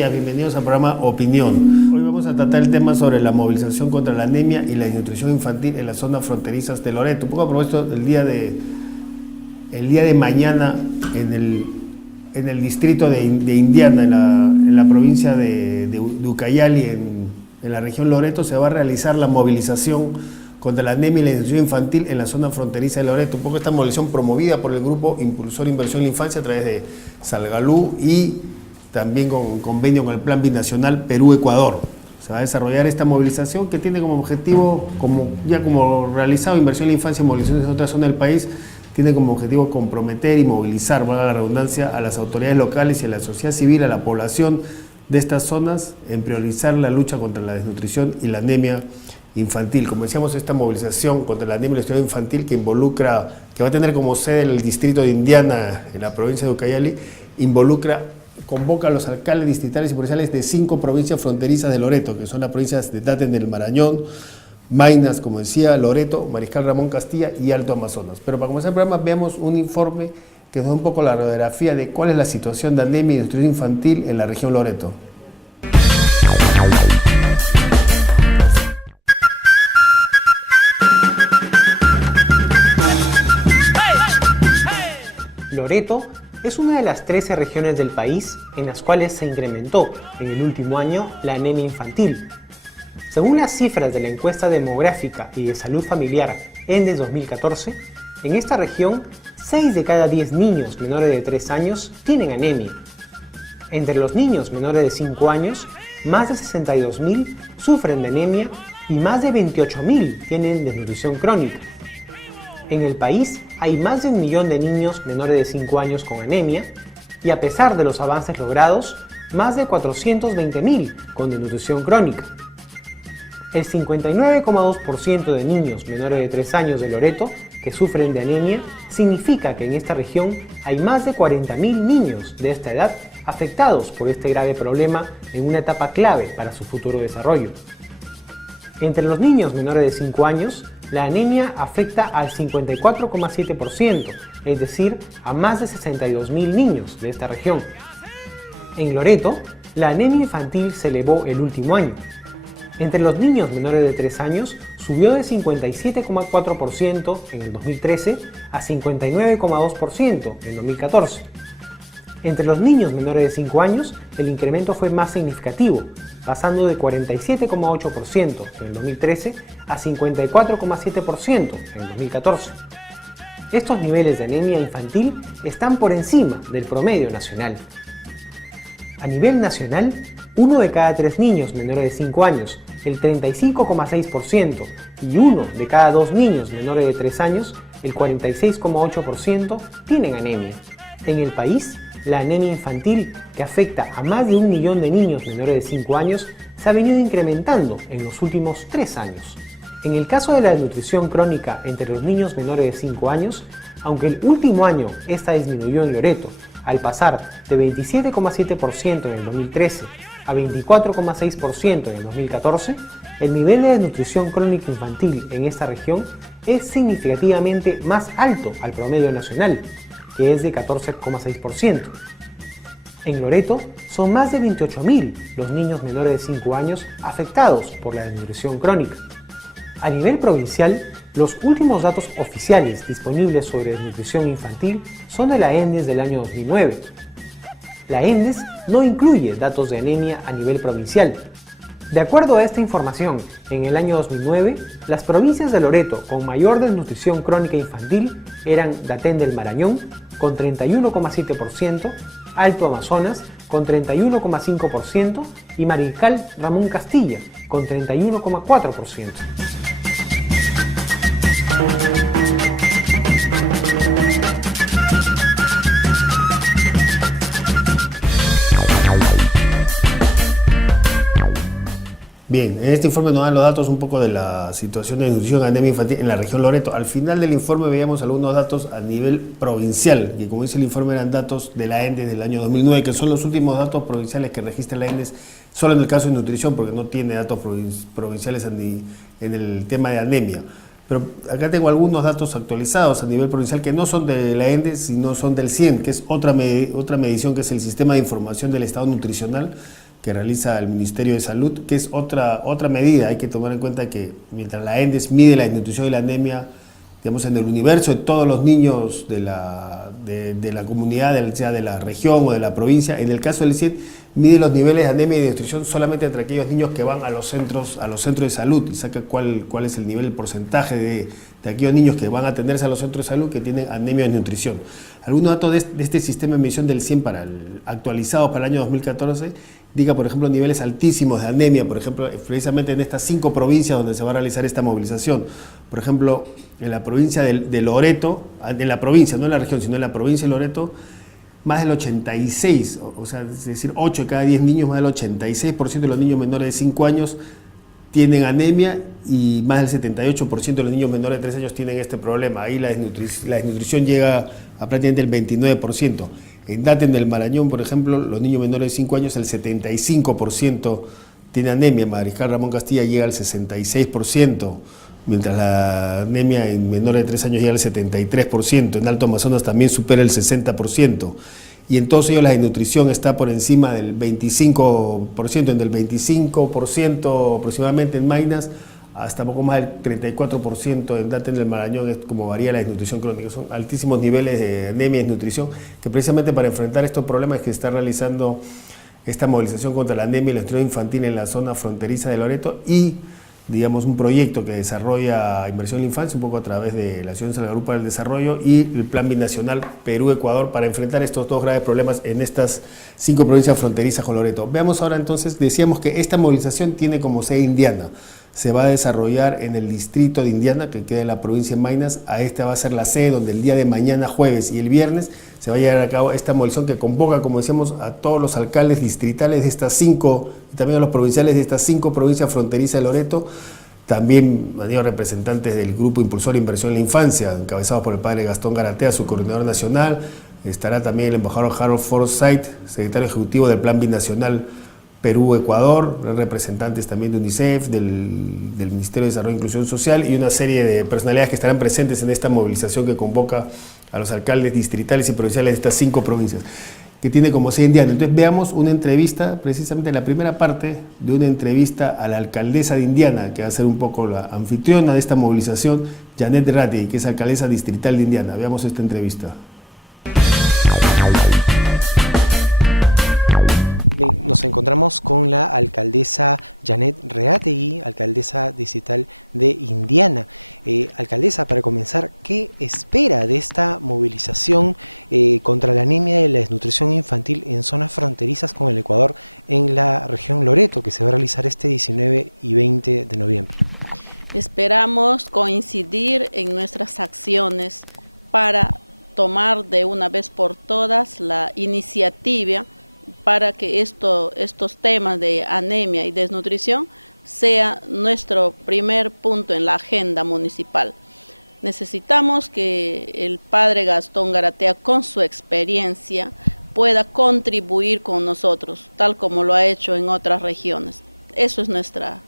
días, bienvenidos al programa Opinión. Hoy vamos a tratar el tema sobre la movilización contra la anemia y la desnutrición infantil en las zonas fronterizas de Loreto. Un poco a propósito del día de mañana en el distrito de Indiana, en la provincia de Ucayali, en la región Loreto, se va a realizar la movilización contra la anemia y la desnutrición infantil en la zona fronteriza de Loreto. Un poco esta movilización promovida por el Grupo Impulsor Inversión en la Infancia a través de Salgalú y también con convenio con el Plan Binacional Perú-Ecuador. Se va a desarrollar esta movilización que tiene como objetivo, como realizado Inversión en la Infancia y movilizaciones en otra zona del país, tiene como objetivo comprometer y movilizar, valga la redundancia, a las autoridades locales y a la sociedad civil, a la población de estas zonas, en priorizar la lucha contra la desnutrición y la anemia infantil. Como decíamos, esta movilización contra la anemia y la desnutrición infantil que va a tener como sede el distrito de Indiana, en la provincia de Ucayali, convoca a los alcaldes distritales y provinciales de 5 provincias fronterizas de Loreto, que son las provincias de Tatén del Marañón, Maynas, como decía, Loreto, Mariscal Ramón Castilla y Alto Amazonas. Pero para comenzar el programa veamos un informe que nos da un poco la radiografía de cuál es la situación de anemia y desnutrición infantil en la región Loreto. Loreto es una de las 13 regiones del país en las cuales se incrementó en el último año la anemia infantil. Según las cifras de la encuesta demográfica y de salud familiar ENDES 2014, en esta región 6 de cada 10 niños menores de 3 años tienen anemia. Entre los niños menores de 5 años, más de 62.000 sufren de anemia y más de 28.000 tienen desnutrición crónica. En el país hay más de 1 millón de niños menores de 5 años con anemia y a pesar de los avances logrados, más de 420.000 con desnutrición crónica. El 59,2% de niños menores de 3 años de Loreto que sufren de anemia significa que en esta región hay más de 40.000 niños de esta edad afectados por este grave problema en una etapa clave para su futuro desarrollo. Entre los niños menores de 5 años, la anemia afecta al 54,7%, es decir, a más de 62.000 niños de esta región. En Loreto, la anemia infantil se elevó el último año. Entre los niños menores de 3 años, subió de 57,4% en el 2013 a 59,2% en 2014. Entre los niños menores de 5 años, el incremento fue más significativo, pasando de 47,8% en el 2013 a 54,7% en el 2014. Estos niveles de anemia infantil están por encima del promedio nacional. A nivel nacional, 1 de cada 3 niños menores de 5 años, el 35,6%, y 1 de cada 2 niños menores de 3 años, el 46,8%, tienen anemia. En el país, la anemia infantil, que afecta a más de 1 millón de niños menores de 5 años, se ha venido incrementando en los últimos 3 años. En el caso de la desnutrición crónica entre los niños menores de 5 años, aunque el último año esta disminuyó en Loreto, al pasar de 27,7% en el 2013 a 24,6% en el 2014, el nivel de desnutrición crónica infantil en esta región es significativamente más alto al promedio nacional, que es de 14,6%. En Loreto son más de 28.000 los niños menores de 5 años afectados por la desnutrición crónica. A nivel provincial, los últimos datos oficiales disponibles sobre desnutrición infantil son de la ENDES del año 2009. La ENDES no incluye datos de anemia a nivel provincial. De acuerdo a esta información, en el año 2009, las provincias de Loreto con mayor desnutrición crónica infantil eran Tatén del Marañón, con 31,7%, Alto Amazonas, con 31,5%, y Mariscal Ramón Castilla, con 31,4%. Bien, en este informe nos dan los datos un poco de la situación de desnutrición y anemia infantil en la región Loreto. Al final del informe veíamos algunos datos a nivel provincial, que como dice el informe eran datos de la ENDES del año 2009, que son los últimos datos provinciales que registra la ENDES, solo en el caso de nutrición, porque no tiene datos provinciales en el tema de anemia. Pero acá tengo algunos datos actualizados a nivel provincial que no son de la ENDES, sino son del CIEN, que es otra medición, que es el Sistema de Información del Estado Nutricional, que realiza el Ministerio de Salud, que es otra medida. Hay que tomar en cuenta que mientras la ENDES mide la desnutrición y la anemia, digamos, en el universo de todos los niños de la comunidad, sea de la región o de la provincia, en el caso del CIET mide los niveles de anemia y desnutrición solamente entre aquellos niños que van a los centros de salud y saca cuál es el nivel, el porcentaje de aquellos niños que van a atenderse a los centros de salud que tienen anemia y desnutrición. Algunos datos de este sistema de medición del CIEN actualizados para el año 2014 indica, por ejemplo, niveles altísimos de anemia, por ejemplo, precisamente en estas 5 provincias donde se va a realizar esta movilización. Por ejemplo, en la provincia de Loreto, en la provincia, no en la región, sino en la provincia de Loreto, más del 86, o sea, es decir, 8 de cada 10 niños, más del 86% de los niños menores de 5 años tienen anemia y más del 78% de los niños menores de 3 años tienen este problema. Ahí la desnutrición llega a prácticamente el 29%. En Daten del Marañón, por ejemplo, los niños menores de 5 años, el 75% tiene anemia. En Mariscal Ramón Castilla llega al 66%, mientras la anemia en menores de 3 años llega al 73%. En Alto Amazonas también supera el 60%. Y en todos ellos la desnutrición está por encima del 25%, en el 25% aproximadamente en Maynas, hasta poco más del 34% en Daten del Marañón, es como varía la desnutrición crónica. Son altísimos niveles de anemia y desnutrición, que precisamente para enfrentar estos problemas es que se está realizando esta movilización contra la anemia y la desnutrición infantil en la zona fronteriza de Loreto y, digamos, un proyecto que desarrolla Inversión en la Infancia, un poco a través de la Asociación Salgarú para el Desarrollo y el Plan Binacional Perú-Ecuador para enfrentar estos 2 graves problemas en estas 5 provincias fronterizas con Loreto. Veamos ahora entonces, decíamos que esta movilización tiene como sede Indiana. Se va a desarrollar en el distrito de Indiana, que queda en la provincia de Maynas. A esta va a ser la sede donde el día de mañana, jueves y el viernes, se va a llevar a cabo esta movilización que convoca, como decíamos, a todos los alcaldes distritales de estas 5 y también a los provinciales de estas 5 provincias fronterizas de Loreto. También han ido representantes del Grupo Impulsor de Inversión en la Infancia, encabezados por el padre Gastón Garatea, su coordinador nacional. Estará también el embajador Harold Forsyth, secretario ejecutivo del Plan Binacional Perú-Ecuador, representantes también de UNICEF, del Ministerio de Desarrollo e Inclusión Social y una serie de personalidades que estarán presentes en esta movilización que convoca a los alcaldes distritales y provinciales de estas 5 provincias, que tiene como sede Indiana. Entonces veamos una entrevista, precisamente la primera parte de una entrevista a la alcaldesa de Indiana, que va a ser un poco la anfitriona de esta movilización, Janet Ratti, que es alcaldesa distrital de Indiana. Veamos esta entrevista. Nos encontramos con la alcaldesa Janet Reategui, alcaldesa distrital de Indiana. Alcaldesa, para comenzar, ¿qué espera de esta movilización contra la anemia y la desnutrición infantil en zonas fronterizas con el Ecuador en la región Loreto, que se va a realizar este 19 y 20 de noviembre? Esperamos coincidir en nuestras acciones para tomar de una vez por todas la iniciativa para que estos temas de anemia y desnutrición sea nuestro primer punto en la agenda municipal. Necesitamos que el padre Gastón Garatea, con su experiencia, pueda contribuir con nosotros, tal como lo ha hecho en otras regiones. Eso es nuestra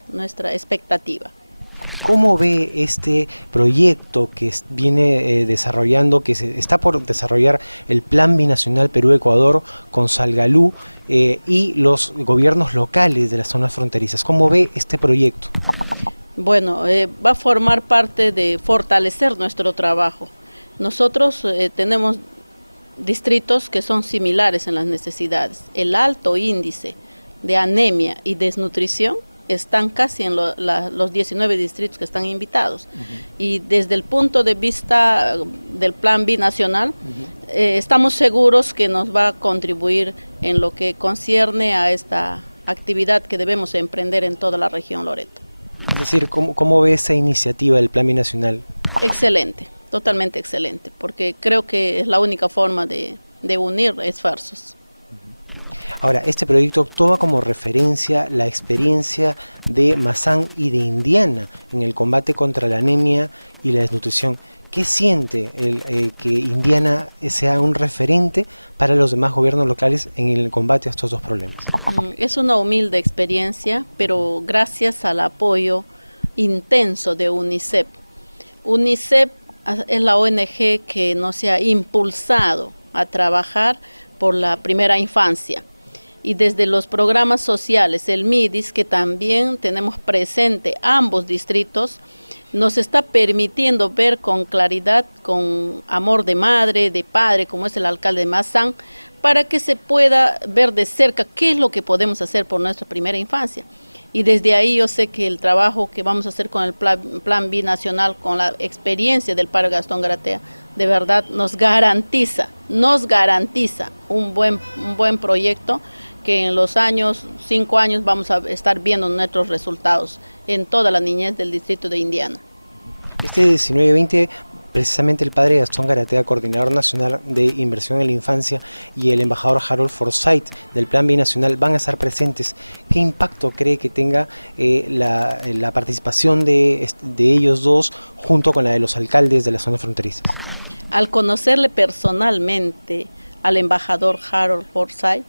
expectativa. ¿Cómo ve este proyecto que viene desarrollando, que se está por desarrollar el Plan Binacional Perú-Ecuador con Salgalú y los gobiernos locales de las zonas fronterizas? ¿Cómo ve este proyecto? Bueno, va a formar parte de fortalecer nuestro trabajo. Nosotros tenemos distritos que son similares en las necesidades. El alto índice de anemia y desnutrición están casi en los 19 distritos que están invitados. Y desde el punto de vista del plan binacional, estamos seguros que nos va a contribuir en lo que concierne a esta actividad que debemos emprender en toda la región Loreto. Es decir, ¿cómo ve esa iniciativa del plan binacional? Excelente, totalmente excelente, porque creo que es la única forma de unir esfuerzos. Ahora, este proyecto toma como referencia la experiencia de Mazán y de Indiana en el combate contra la anemia y la desnutrición. ¿Qué siente que Indiana sea un referente para los demás gobiernos locales en el combate a estos 2 problemas? Es una humilde experiencia, pero gracias al apoyo intenso de UNICEF. UNICEF es la ONG que nos ha impulsado a trabajar por la primera infancia. y desde los programas sociales, el MIDIS, que también tenemos presente ambos distritos, nos está permitiendo ver con claridad, con amor de madre, de padre, como es el alcalde de Mazán, para que se pueda ver de cerca qué es lo que podemos hacer por nuestra primera infancia. Y desde ahí yo sé que el trabajo que vamos a hacer con el plan binacional, con la experiencia del padre Gastón Garatea, de verdad nos garantiza un buen proyecto, que en los 5 años vamos a estar viendo nuestros resultados en toda la niñez del distrito de Indiana. Este 19-20, precisamente el padre Gastón Garatea, coordinador nacional de inversión en la infancia, y el embajador Harold Forsyth del plan binacional van a estar presentes. ¿Qué impacto cree que tenga la participación de ellos dos junto con la de los alcaldes de las zonas fronterizas? Al conocerle personalmente al embajador Harold Forsyth,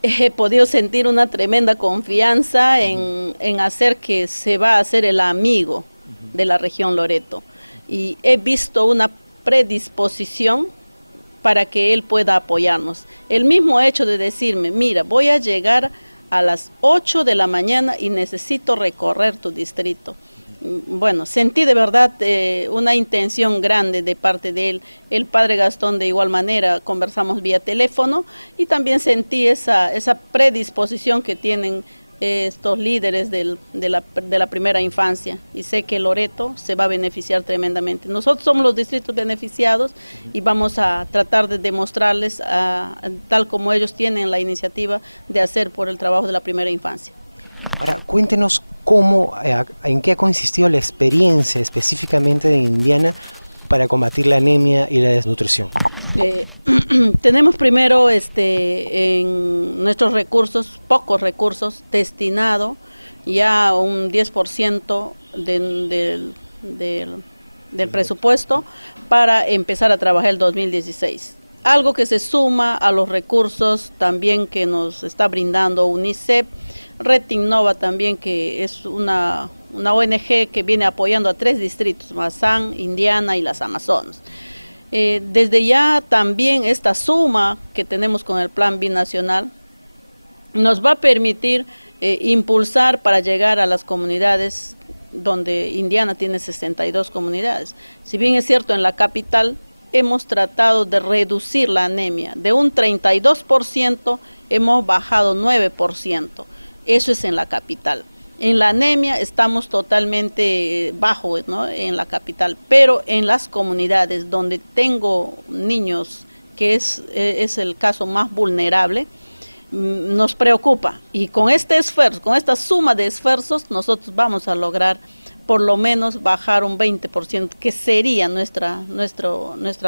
he podido sentir una tremenda confianza en hacer que se va a hacer el amigo de la región Loreto. Y he visto una predisposición para que él pueda apoyarnos. El mismo hecho de decirme, mira, voy a llegar a las 8 de la mañana y necesito recorrer tu distrito. Bueno, sentí de verdad una intención grande de parte de él. El padre Gastón de igual manera, conversamos vía teléfono y también sentí esa predisposición que tienen estos líderes de la primera infancia, y sé que Loreto se va a beneficiar tremendamente. Nosotros somos los distritos beneficiados y vamos a tratar de demostrarles, tal como ellos tienen la iniciativa de hacer por el trabajo de la primera infancia. Ahora, cuéntenos en qué ha consistido la experiencia específicamente de Indiana para combatir la anemia y la desnutrición. Tenemos primero en nuestros recursos, pocos recursos, destinado ya un 10% del presupuesto para empezar a trabajar el 2016. Algo que se suma a los recursos también que nos está brindando UNICEF, Red Innova también, que es una ONG que viene apoyando a 3 distritos, Mazán, Indiana y las Amazonas. Desde ya también esta suma que tenemos con el plan binacional nos va a permitir impulsar para llegar a las comunidades donde Indiana tiene 62 comunidades. Si bien es cierto, en la capital hemos tratado de reducir la anemia. De un 32% hemos bajado 9%. Eso es en la capital. En la anemia estamos totalmente bajos, ¿no?, en la capital, pero en las comunidades donde tengo niños, que es el caso más vulnerable, nos preocupa. Y con este esfuerzo, con esta suma de esfuerzos, nosotros vamos a lograr por lo menos bajar un 20%, que sería nuestra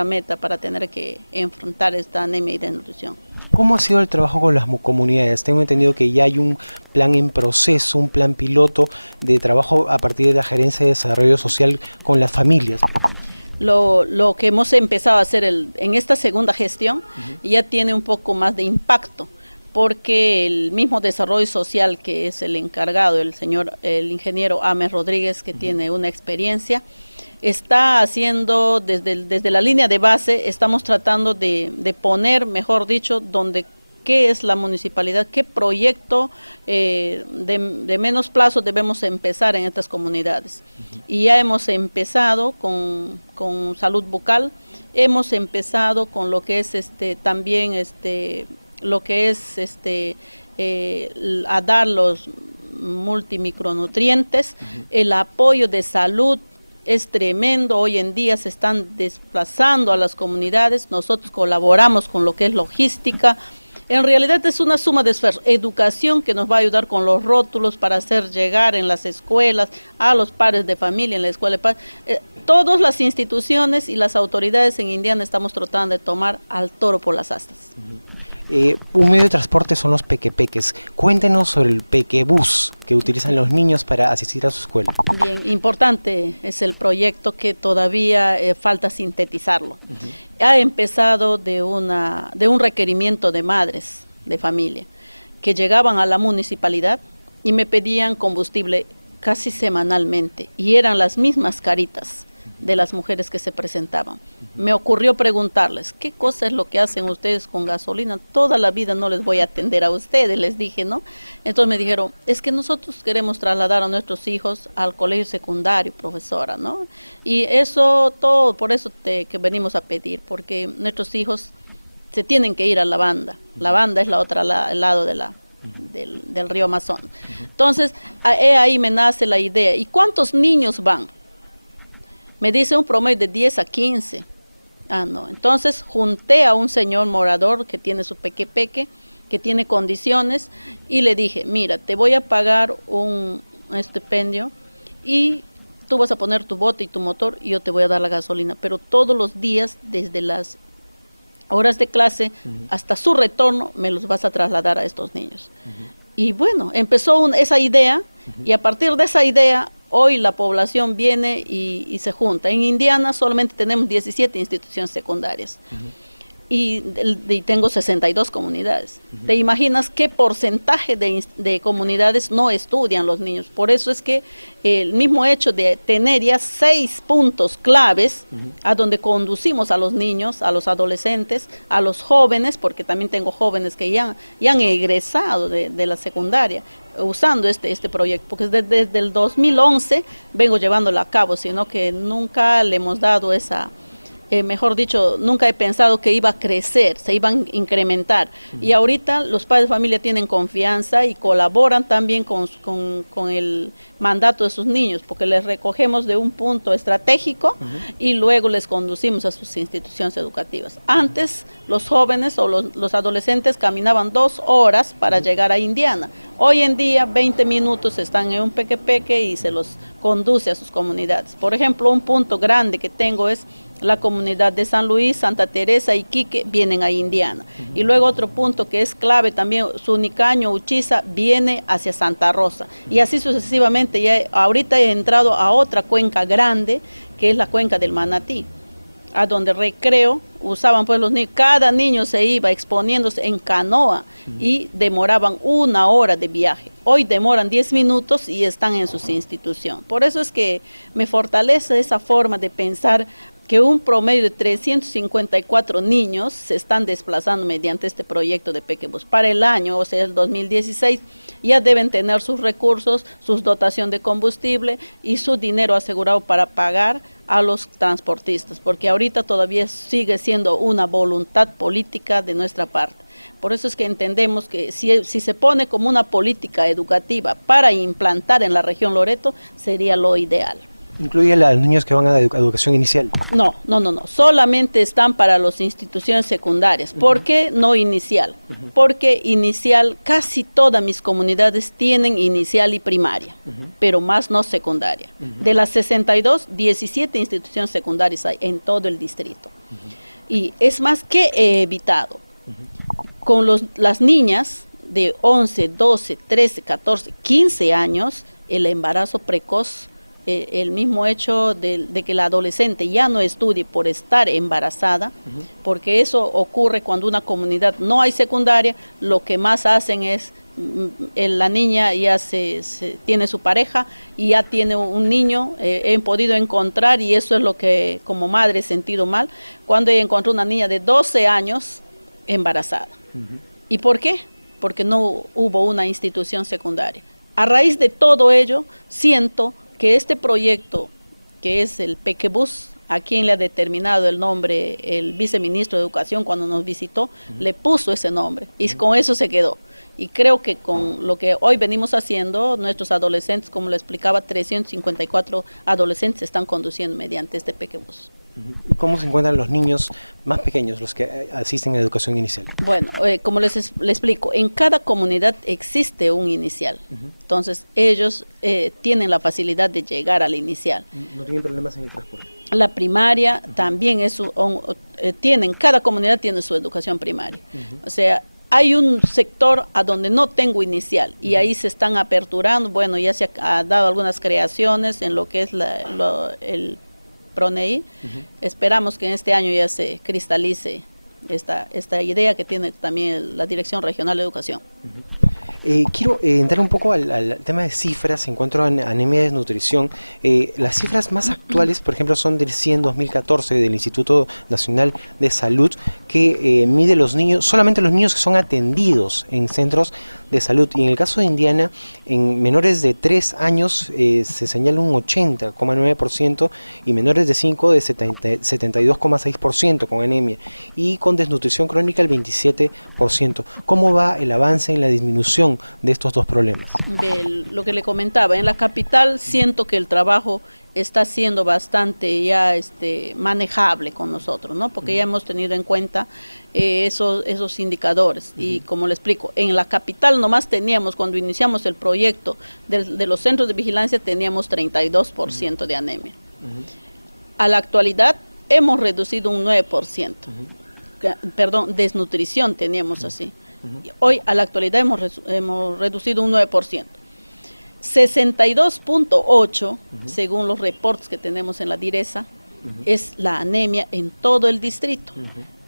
meta para tener que enfrentar esta anemia y desnutrición. ¿Cómo ha sido el trabajo con las comunidades? Tengo entendido que ya hay un plan en proceso, un plan piloto de trabajo a partir de la Gerencia de Desarrollo Social con las familias. Lo que hemos empezado a hacer en esta segunda gestión ya tiene un poco más de impacto, porque el mismo desarrollo social, que es el encargado, el ingeniero Ames Rodríguez, que tiene una experiencia, está haciendo desde la línea de base, estamos tratando de poner, mejor dicho, qué es la municipalidad, qué proyecto de menos plazo debemos empezar en estas comunidades. Y ya hemos empezado con salud bucal, hemos empezado con lo que es también lo que es a dar los multimicronutrientes, el apoyo de salud es tremendo. Hoy en día se están desplazando a las comunidades, nosotros colaboramos con lo que es logística. En realidad es una suma de esfuerzos, educación que nos va a ayudar con los rótulos para hacer llegar en las escuelas, a los padres de familia, en la escuela de padres. Todas las instituciones y las autoridades en Indiana estamos tratando de tomar al toro por las astas. Un medio de transporte son los pequepeques. Cuéntenos sobre el pequebús que utilizan los niños para asistir a su escuela. Bien, importante es el proyecto, que todavía falta sintetizarlo. Ha empezado de un requerimiento de madres de familia que llegaban a la municipalidad y me pedían combustible casi semanalmente, y eran las mismas caritas de las mujeres que se presentaban. Me ocurrió preguntarles, ¿qué cosa es lo que hacen ustedes con gasolina? Toda la vida no les voy a atender a ustedes, les dije, ¿no? Entonces me dijeron, es que nosotros queremos trasladar a nuestros hijos al colegio secundario, profesora, ¿no? Y eso todo, por eso que venimos a pedir, porque nuestros hijos se tienen que ir a la banda. La banda es la otra el lado de del río Amazonas. Entonces, ahí me nace la idea. ¿Y cuántos niños van? Me dice un promedio de 10 a 15. Ah, no. Entonces, junté a un señor morador que tiene su peque, que tiene condiciones, y le dije, mira, te voy a pagar un estipendio y tú vas a poner tu bote y tu motor y yo te voy a dar la gasolina, pero todos los días, desde las horas de clase hasta su retorno, me los vas a trasladar a estos niños. Y bueno, empezó esa idea, y a partir de esa idea, hoy la población viene y se junta. En Indiana solamente tenemos 17 instituciones secundarias. Y tengo 62 comunidades. ¿Te imaginas qué porcentaje de comunidades no estudian los niños? Por eso es que el mismo hecho de tener ya 6 puntos claves a donde conducimos a los niños, a los adolescentes, a los jóvenes, porque también tengo jóvenes que ya han egresado de la secundaria, usando este proyecto, porque desde el 2011 vengo llevándolo a cabo, sino que nunca le hemos dado esa... mejor dicho, nunca he pensado que iba a crecer, se iban a incrementar. Y ahorita los padres de familia tienen confianza y colaboran también con el mandato de sus niños, porque les recogemos de un punto estratégico y luego les conducimos a sus instituciones educativas. Antes, los jóvenes o los adolescentes caminaban 2 horas para llegar a Indiana. Hoy en día, 20 minutos están en un peque y se los conduce a sus comunidades. Por ejemplo, un punto grande que tengo es la comunidad de San Luis, Santa Teresa y Quique vienen a Indiana. Y luego otro punto que es clave también, Sunicaño, Uchiza, viene hacia Santa Rosa. Y así sucesivamente, ya ahorita he entrado a otra cuenca grande, que es la cuenca del Manatí, a donde recreo, usaban pues los niños, cada niño se iba exponiéndose en canoa y demoraban 1 hora de viaje. Hoy demoran 10 minutos y están en sus instituciones. Por eso es que me fortalece esa forma de pensar que un promedio de 354 niños se están desplazando mediante este proyecto de Pequebus. Para el año, o sea, el 2016, ya deben tener sus recursos, su dotación de combustible y su dinero asegurado para pagar a los transportistas, porque ahorita todavía sigue siendo una voluntad política de nuestra parte. Por eso es que entendemos que si se pone como una política educativa para implantar en la región Loreto, sería lo ideal. ¿Incluye a los niños que van a educación inicial? No, solamente están para las instituciones secundarias. ¿Por qué no inicial? Porque inicial, casi todas mis comunidades tienen inicial y primaria, pero más no secundaria. De las 62, 17 instituciones secundarias hay en todo el distrito. Y es más que he evitado. Con las niñas de 11, 12, 13, 14, 15 años, el embarazo precoz, el mismo hecho de que la adolescente ya no estudie por estar embarazada, porque eso ocurre cuando una comunidad no hay secundaria, lo que más hacen es, la niña ya tiene su pareja y ya tiene un niño, he podido encontrar, y eso es lo que como madre he sentido mal, cuando encontré una niña de 12 años embarazada. ¿Y por qué? Porque no hubo una institución secundaria. A raíz de todo ello, siento que este proyecto, que es el Pequebus, a quien le ha determinado el nombre el viceministro de Educación cuando nos visitó, le puso ese nombre y con eso se quedó. Y creo que con lo que hoy venimos haciendo, nuestros adolescentes, como le explicaba, 354 adolescentes se están conduciendo mediante este Pequebus. ¿Cómo se encuentran los niños más pequeños, los que asisten a educación inicial? Bueno, como les explico, en cada comunidad existe un inicial. Entonces, ellos tienen la facilidad de llegar al inicial. ¿No tienen problemas en el transporte? La primaria también cada comunidad tiene su educación primaria. O sea, hay un sector a donde no tengo inicial y ahí se están aperturando. Bueno, ya se ha dado algunas creaciones en lo que es el PRONEI. Esperamos que en este año ya se cristalice esta idea que tiene también la Dirección Regional de Educación. Quiero entrar un poco al tema de cifras. Encuentro anemia y desnutrición. Las cifras más actuales, por ejemplo, son del CIE en 2014 del Instituto Nacional de Salud, que mide los niños, solamente los niños que son atendidos en centros de salud. Y en el caso de Indiana, en menores de 3 años se señala un 80,9% y menores de 5 de 72,6% con anemia y con desnutrición crónica el 27%. ¿Cómo va el avance en la disminución de estos dos problemas? Lo que le comentaba, en la capital siento que el trabajo está siendo bastante ya manejable con nosotros, ¿no? Porque ya hemos tenido en cuenta esos indicadores. Y como le explico, en la capital nomás teníamos, cuando iniciamos el proyecto de los centros de vigilancia, teníamos 32% de anemia. A la actualidad hemos reducido un 9%. Perdón, desnutrición teníamos así. Hoy a la actualidad hemos reducido un 9%. 62.8, según los reportes que tenemos en la DIRESA, es la anemia en todo el distrito.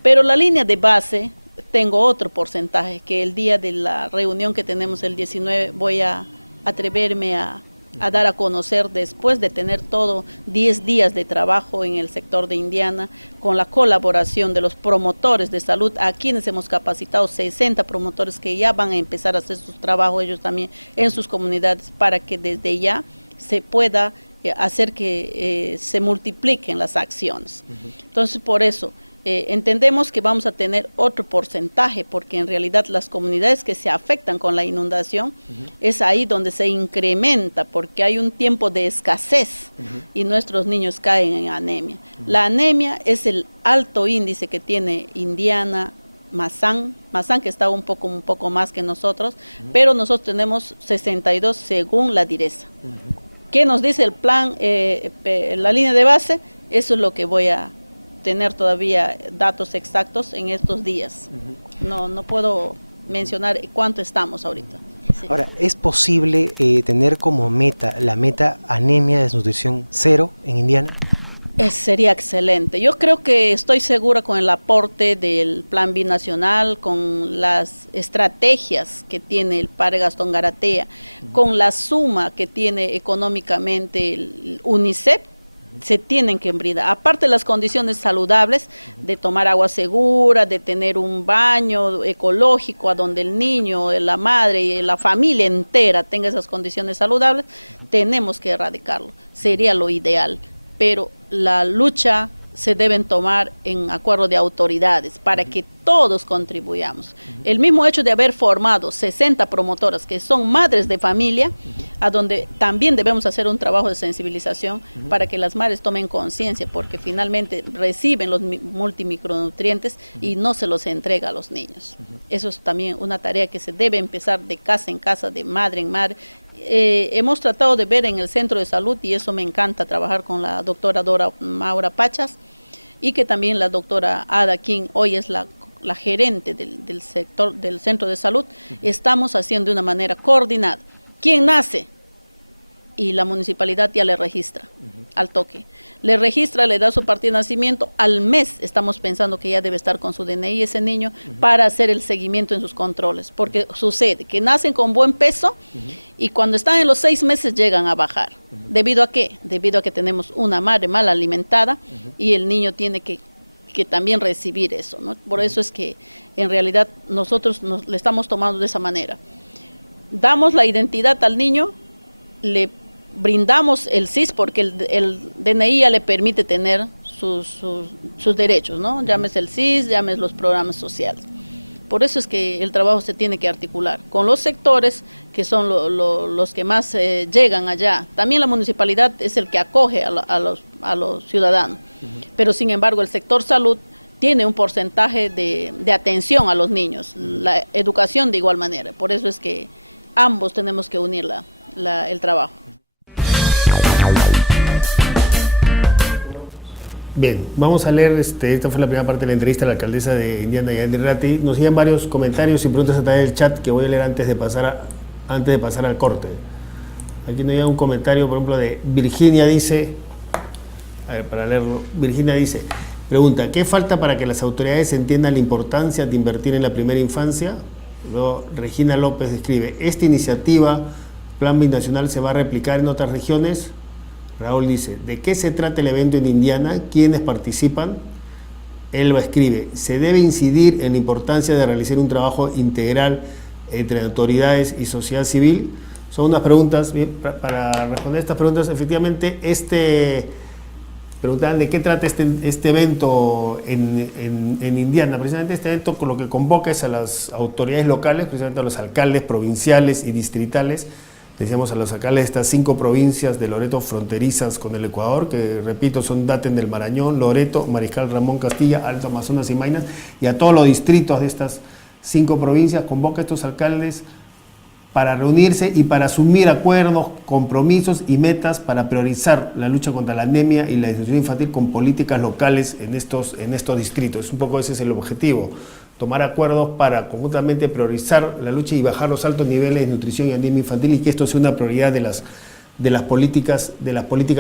Pero la línea de base, tengo otro porcentaje, que el día de la reunión que tenemos el 19 voy a atreverme a dar a conocer, después de tener todo 10 días de trabajo en el sector de Indiana, con la colaboración de los promotores de salud, a quienes hemos capacitado 60 promotores que ya van a empezar a hacer su trabajo ellos también en sus comunidades, para que desde ya se pueda hacer que se multipliquen las acciones. Entonces, por eso entendemos que vamos a tener otro porcentaje, porque en realidad las comunidades que se afectan con la inundación es ahí donde se incrementa, porque hay un tiempo de escasez y nuestros niños caen en anemia. La anemia es el alto índice que tiene Indiana, Mazán que está un poco más que nosotros, pero nosotros tenemos 62 según la DIRESA. ¿Qué nos dice el plan, la línea de base? Eso es lo que voy a tener todavía datos exactos en estos días. No puedo mencionar cuánto estamos ahorita. Sí. Ahora, ¿es posible tener como meta, la meta anemia, desnutrición cero en Indiana? Sería excelente. Yo creo que estoy segura con el aporte del Plan Binacional, con las estrategias que tiene el padre Gastón Garatea, con la suma que tiene económicamente el UNICEF, se tienen que brindar, aparte de las condiciones saludables, de tomar agua segura, de tener un baño ecológico a donde el niño, la madre y la familia entera tenga esas condiciones saludables, tenemos que erradicarlo, sería lo ideal, pero la lucha se deben tomar en acuerdo de autoridades para que todos contribuyamos. El mismo hecho de haber formado 60 promotoras que son madres de familia, a donde también debemos hacer un trabajo de sensibilización para que las madres tomen conciencia, porque finalmente reciben los multimicronutrientes y no se los entrega a los niños. Eso es también una tarea que se debe empezar de casa en casa, de madre en madre. Hemos tratado de ver en el centro de salud, y eso me encanta trabajar con la doctora Maura Pachas, y que también la doctora Ada King hoy es la gerente del sector del centro de salud. Estamos haciendo de una manera coordinada. ¿Quién nace? Y la municipalidad ya le registra al toque. Le registra, le da su partida de nacimiento. Al mes estamos pensando que ya debe estar con su DNI ese niño para hacer el seguimiento en sus controles. Porque sucede que nacen con buen peso y cuando están en los 6 meses llegan a bajar. ¿Debido a qué? Debido a que tenemos una madre mal alimentada y el niño tiene que también recibir eso, ¿no? Por eso es que en realidad nosotros le estamos tomando de esa manera. Damos la identidad al niño, le brindamos el CIS, porque el DNI ya le permite tener sus derechos, ¿no? Llámese el CIS, llámese los programas sociales. Por eso es que el trabajo se tiene que articular con los sectores que son los que más llegan allá. También la municipalidad es el que acoge a los ciudadanos, pero sin embargo el sector salud tiene un porcentaje de atención a los niños, la educación de igual manera. Por eso es que ambos tenemos que unir el trabajo. Bien, vamos a leer, esta fue la primera parte de la entrevista a la alcaldesa de Indiana, Yandy Ratti. Nos siguen varios comentarios y preguntas a través del chat que voy a leer antes de pasar al corte. Aquí nos llega un comentario, por ejemplo, de Virginia, dice, a ver, para leerlo, Virginia dice, pregunta, ¿qué falta para que las autoridades entiendan la importancia de invertir en la primera infancia? Luego Regina López escribe, esta iniciativa, Plan Binacional, se va a replicar en otras regiones. Raúl dice, ¿de qué se trata el evento en Indiana? ¿Quiénes participan? Elba escribe, se debe incidir en la importancia de realizar un trabajo integral entre autoridades y sociedad civil. Son unas preguntas, bien, para responder estas preguntas, efectivamente, preguntaban de qué trata este evento en Indiana. Precisamente este evento con lo que convoca es a las autoridades locales, precisamente a los alcaldes provinciales y distritales, decíamos a los alcaldes de estas 5 provincias de Loreto fronterizas con el Ecuador, que repito son Daten del Marañón, Loreto, Mariscal Ramón Castilla, Alto Amazonas y Maynas, y a todos los distritos de estas 5 provincias, convoca a estos alcaldes para reunirse y para asumir acuerdos, compromisos y metas para priorizar la lucha contra la anemia y la desnutrición infantil con políticas locales en estos distritos. Un poco ese es el objetivo, tomar acuerdos para conjuntamente priorizar la lucha y bajar los altos niveles de nutrición y anemia infantil y que esto sea una prioridad de las políticas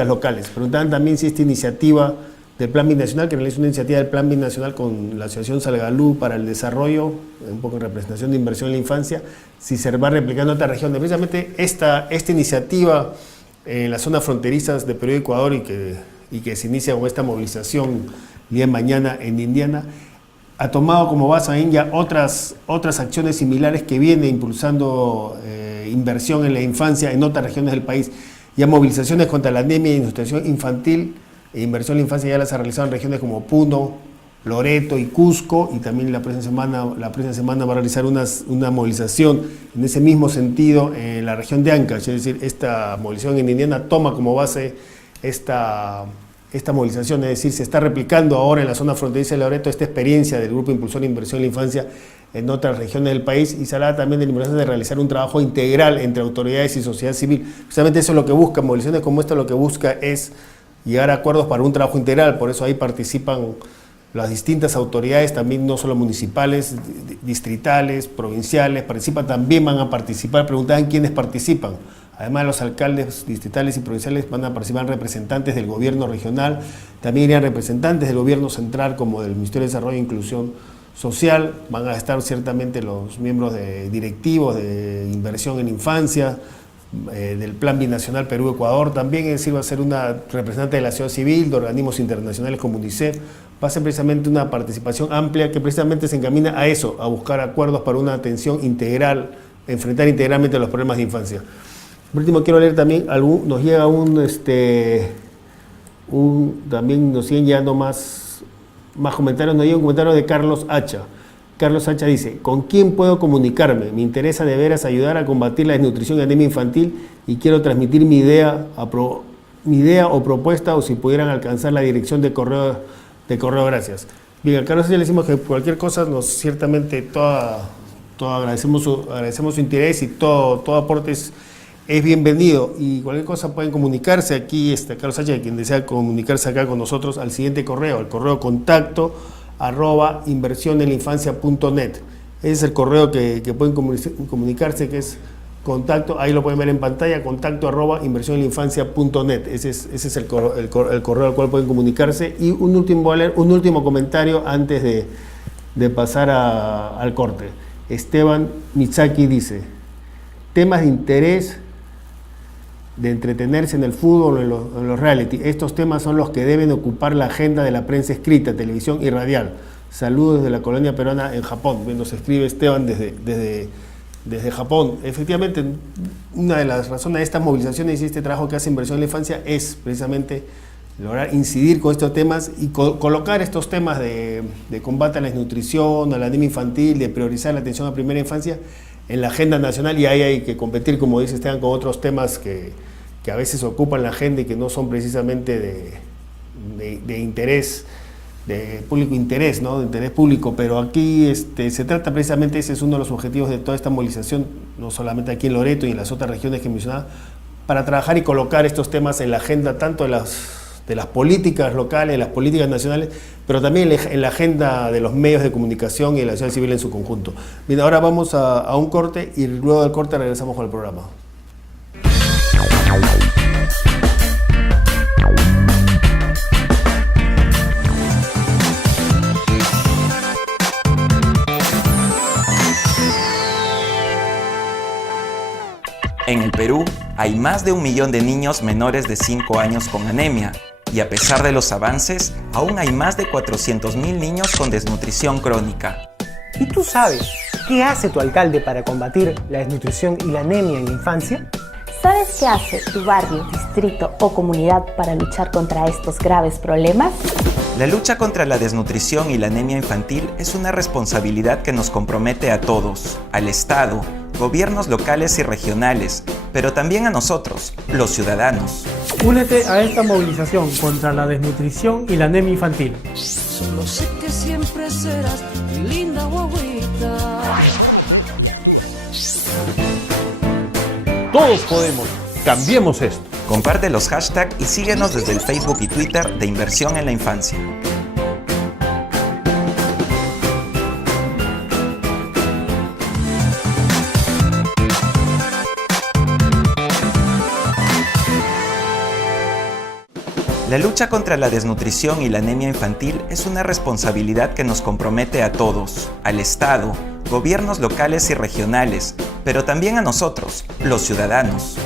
locales. Preguntaban también si esta iniciativa del Plan Binacional, que es una iniciativa del Plan Binacional con la Asociación Salgalú para el Desarrollo, un poco en representación de inversión en la infancia, si se va replicando en otras regiones. Precisamente esta iniciativa en las zonas fronterizas de Perú y Ecuador y que se inicia con esta movilización el día de mañana en Indiana, ha tomado como base ya otras acciones similares que viene impulsando inversión en la infancia en otras regiones del país. Ya movilizaciones contra la anemia y desnutrición infantil, inversión en la infancia ya las ha realizado en regiones como Puno, Loreto y Cusco, y también la próxima semana va a realizar una movilización en ese mismo sentido en la región de Ancash. Es decir, esta movilización en Indiana toma como base esta movilización, es decir, se está replicando ahora en la zona fronteriza de Loreto esta experiencia del Grupo Impulsor de Inversión en la Infancia en otras regiones del país, y se habla también de la importancia de realizar un trabajo integral entre autoridades y sociedad civil. Justamente eso es lo que busca, movilizaciones como esta lo que busca es llegar a acuerdos para un trabajo integral, por eso ahí participan las distintas autoridades, también no solo municipales, distritales, provinciales, van a participar, preguntaban quiénes participan. Además, los alcaldes distritales y provinciales van a participar representantes del gobierno regional, también irían representantes del gobierno central como del Ministerio de Desarrollo e Inclusión Social, van a estar ciertamente los miembros directivos de inversión en infancia, del Plan Binacional Perú-Ecuador también, es decir, va a ser una representante de la sociedad civil, de organismos internacionales como UNICEF, va a ser precisamente una participación amplia que precisamente se encamina a eso, a buscar acuerdos para una atención integral, enfrentar integralmente los problemas de infancia. Por último, quiero leer también, nos llega también nos siguen llegando más comentarios, nos llega un comentario de Carlos Hacha. Carlos Hacha dice, ¿con quién puedo comunicarme? Me interesa de veras ayudar a combatir la desnutrición y anemia infantil y quiero transmitir mi idea o propuesta, o si pudieran alcanzar la dirección de correo, gracias. Bien, a Carlos Hacha le decimos que cualquier cosa, ciertamente agradecemos su interés y todo aporte es bienvenido, y cualquier cosa pueden comunicarse aquí, Carlos Hacha, quien desea comunicarse acá con nosotros, al siguiente correo, el correo contacto @inversioneninfancia.net. Ese es el correo que pueden comunicarse, que es contacto, ahí lo pueden ver en pantalla, contacto @inversioneninfancia.net. Ese es el correo al cual pueden comunicarse. Y un último comentario antes de pasar al corte. Esteban Mitsaki dice, temas de interés, de entretenerse en el fútbol o en los reality. Estos temas son los que deben ocupar la agenda de la prensa escrita, televisión y radial. Saludos desde la colonia peruana en Japón. Nos escribe Esteban desde Japón. Efectivamente, una de las razones de estas movilizaciones y este trabajo que hace Inversión en la Infancia es precisamente lograr incidir con estos temas y colocar estos temas de combate a la desnutrición, a la anemia infantil, de priorizar la atención a primera infancia en la agenda nacional, y ahí hay que competir, como dice Esteban, con otros temas que a veces ocupan la agenda y que no son precisamente de interés, de público interés, ¿no? De interés público, pero aquí se trata precisamente, ese es uno de los objetivos de toda esta movilización, no solamente aquí en Loreto y en las otras regiones que mencionaba, para trabajar y colocar estos temas en la agenda tanto de las políticas locales, de las políticas nacionales, pero también en la agenda de los medios de comunicación y de la sociedad civil en su conjunto. Bien, ahora vamos a un corte y luego del corte regresamos con el programa. Perú hay más de 1 millón de niños menores de 5 años con anemia y a pesar de los avances, aún hay más de 400.000 niños con desnutrición crónica. ¿Y tú sabes qué hace tu alcalde para combatir la desnutrición y la anemia en la infancia? ¿Sabes qué hace tu barrio, distrito o comunidad para luchar contra estos graves problemas? La lucha contra la desnutrición y la anemia infantil es una responsabilidad que nos compromete a todos, al Estado, gobiernos locales y regionales, pero también a nosotros, los ciudadanos. Únete a esta movilización contra la desnutrición y la anemia infantil. Solo sé que siempre serás mi linda guaguita. Infórmate y actúa. Todos podemos. Cambiemos esto. Comparte los hashtags y síguenos desde el Facebook y Twitter de Inversión en la Infancia. La lucha contra la desnutrición y la anemia infantil es una responsabilidad que nos compromete a todos, al Estado, gobiernos locales y regionales, pero también a nosotros, los ciudadanos.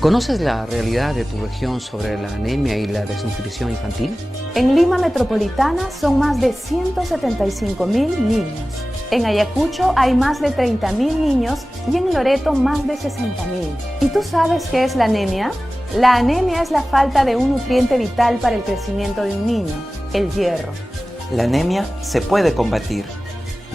¿Conoces la realidad de tu región sobre la anemia y la desnutrición infantil? En Lima Metropolitana son más de 175.000 niños. En Ayacucho hay más de 30.000 niños y en Loreto más de 60.000. ¿Y tú sabes qué es la anemia? La anemia es la falta de un nutriente vital para el crecimiento de un niño, el hierro. La anemia se puede combatir.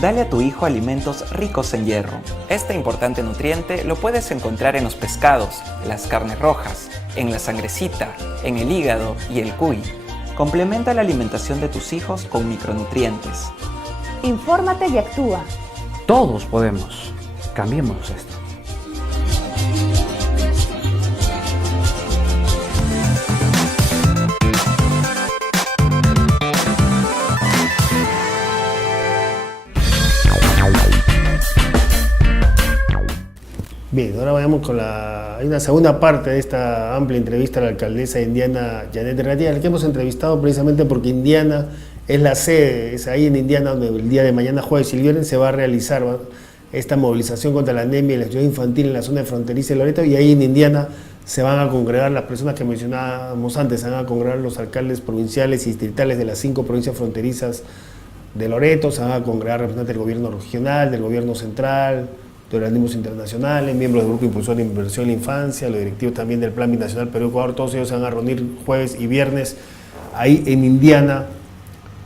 Dale a tu hijo alimentos ricos en hierro. Este importante nutriente lo puedes encontrar en los pescados, las carnes rojas, en la sangrecita, en el hígado y el cuy. Complementa la alimentación de tus hijos con micronutrientes. Infórmate y actúa. Todos podemos. Cambiemos esto. Bien, ahora vayamos con hay una segunda parte de esta amplia entrevista a la alcaldesa de Indiana, Janet Herradilla, a la que hemos entrevistado precisamente porque Indiana es la sede, es ahí en Indiana donde el día de mañana, jueves y el viernes, se va a realizar esta movilización contra la anemia y la desnutrición infantil en la zona de fronteriza de Loreto, y ahí en Indiana se van a congregar las personas que mencionábamos antes, se van a congregar los alcaldes provinciales y distritales de las 5 provincias fronterizas de Loreto, se van a congregar representantes del gobierno regional, del gobierno central, de organismos internacionales, miembros del Grupo Impulsor de Inversión en la Infancia, los directivos también del Plan Binacional Perú-Ecuador, todos ellos se van a reunir jueves y viernes ahí en Indiana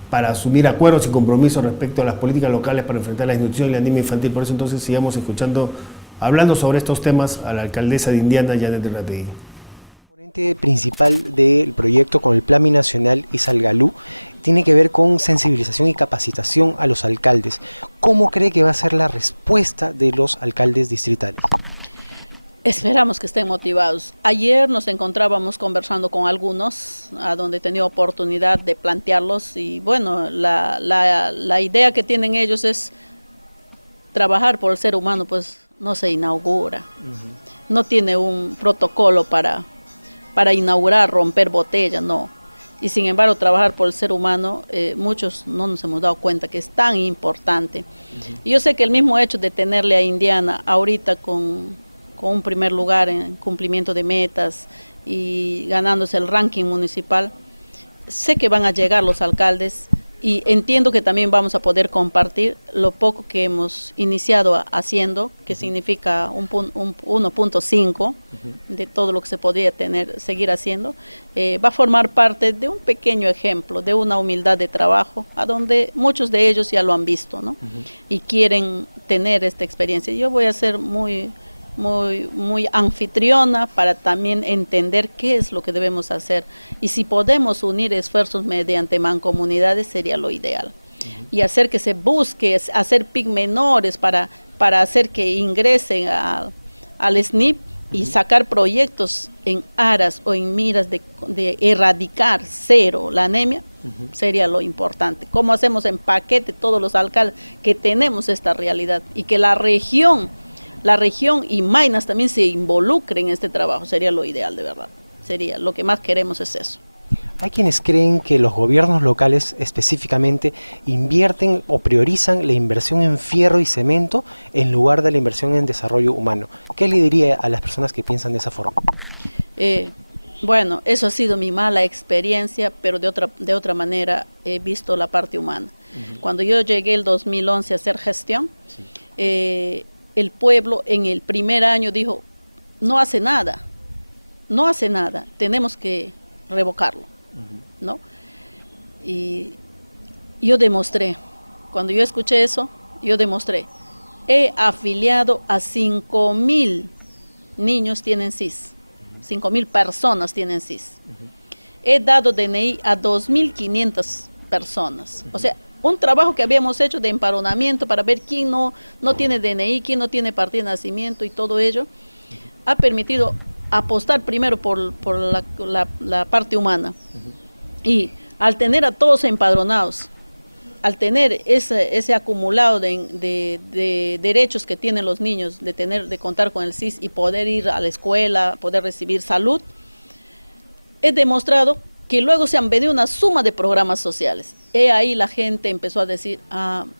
para asumir acuerdos y compromisos respecto a las políticas locales para enfrentar la desnutrición y la anemia infantil. Por eso entonces sigamos hablando sobre estos temas a la alcaldesa de Indiana, Janet Herradilla. El componente principal del proyecto con el Plan Binacional y Salgalú tiene que ver con sensibilización y capacitación a los alcaldes. ¿Cómo cree que va a ser la respuesta de los alcaldes distritales? Esperamos que estén motivados. Ayer nos encontrábamos conversando con algunos, a donde he tenido oportunidad de plantearlos, y bueno, la idea que tienen ellos es trabajar por el ser humano, pues no se inaugura. No tiene un protocolo para inaugurar, romper botella, no. Y sin embargo, trabajar por el ser humano, muchos no nos hemos dado cuenta que es tan importante. Y yo sé que el mismo hecho de tenerle a Indiana ahorita con un primer lugar en cumplimiento de metas y ganándose el ranking municipal, sé que van a llegar los alcaldes y entiendo que también vamos a poder compartir lo poco que hemos iniciado haciendo, que significa un 1.5 de todo lo que se podría seguir haciendo. Va a formar parte de un pequeño ejemplo, de una humildad de trabajo, a donde muchos de ellos ya lo han visto, ¿no? Y quieren tener esta experiencia. Yo voy a ser muy anfitriona para también entender qué es lo que debemos hacer, y si podemos unir esfuerzos mediante mancomunidades sería lo ideal, y hacer que se busque hacer PIC menores para hacer que ingresen al SNIP y sacar proyectos en aras o en miras de erradicar cero la anemia. Sería lo importante. ¿Cómo hacemos en paquete todos los alcaldes que tenemos esta realidad y que la región y Maynas también se involucren en este trabajo? Sería lo ideal, de verdad. Sería lo que más queremos, es eso. Hay quienes creen que los gobiernos locales específicamente invierten o priorizan la inversión en fierro y cemento en lugar de la inversión en desarrollo humano. ¿Qué le diría a las personas que piensan de esa forma? Bueno, eso ha sido mi mala experiencia, pero de otra manera he visto la parte humana. Cuando yo llegué el 2011 a hacer gestión, el pueblo en el primer año dijo, no hace nada, tenemos que revocarlo, ¿no? Y yo demostré, cuando yo escuché eso, he afiliado a 5.000 niños tienen CIS, 5.000 personas tienen CIS. He dado DNI a 2.500 personas, o sea, un trabajo que habíamos hecho de empadronamiento para ver quién no tiene DNI, quién no tiene partida de nacimiento y todo ello, ha permitido apostar primero por la parte humana. Y al tener a todos empadronados, al tener ese acumulado de derechos que tienen los niños, de contar con el CIS y poder ir a la escuela, poder recibir salud, he demostrado que luego se han venido una suma de programas sociales. Ahí la gente empezó a decir,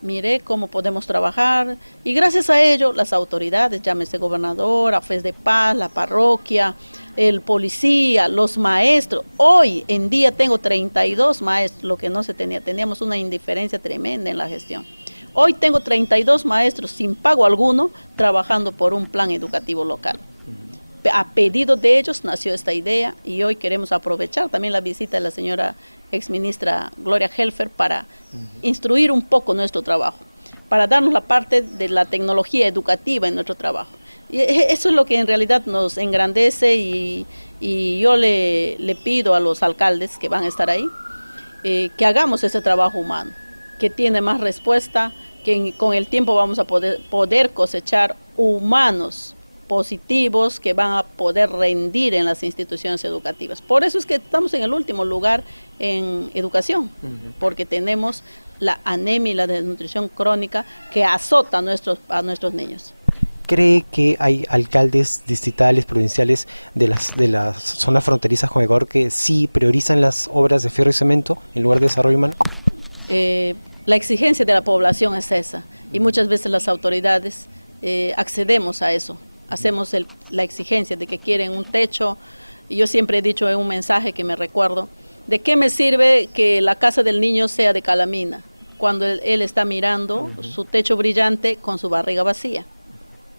mire cómo podemos trabajar, y gracias a ello las autoridades, llámese gobernador, AFES de Paz, la parroquia, el policía, los maestros. Hoy en día tengo 32 maestros, lo que no se tenía, teníamos una indiferencia tremenda en la gestión. Hoy tengo 32 maestros sin pago alguno trabajando por un plan educativo local. A pedido de ellos nació esta idea y hoy queremos aprovechar también la visita de la señora exministra Gloria Helfer para instruir un poco nuestro trabajo, para darnos la parte de la tecnología educativa en nuestro trabajo. Y eso es lo que en realidad nos engrandece y yo le pido a los alcaldes que van a estar ahí que hagamos ese trabajo humano, que tiene más respuesta, que con el tiempo vamos a poder cosechar humanos positivos que van a poder rendir en las instituciones educativas. Por eso es que estamos en el último lugar en educación, porque tenemos la anemia y la desnutrición crónica que azota a nuestros niños. ¿Cree que hay alcaldes distritales, provinciales de las zonas fronterizas con Ecuador que sí priorizan las obras de fierro y cemento en lugar de desarrollo humano? La exigencia de la población es esa y muchas veces las autoridades accedemos a eso. Hacemos la exigencia de que quieren un techo, y yo siempre he dicho en un mensaje que me recuerdo, ¿de qué me sirve que la casa del niño sea de calamina cuando él está mirando su techo brillante con su barriga vacía?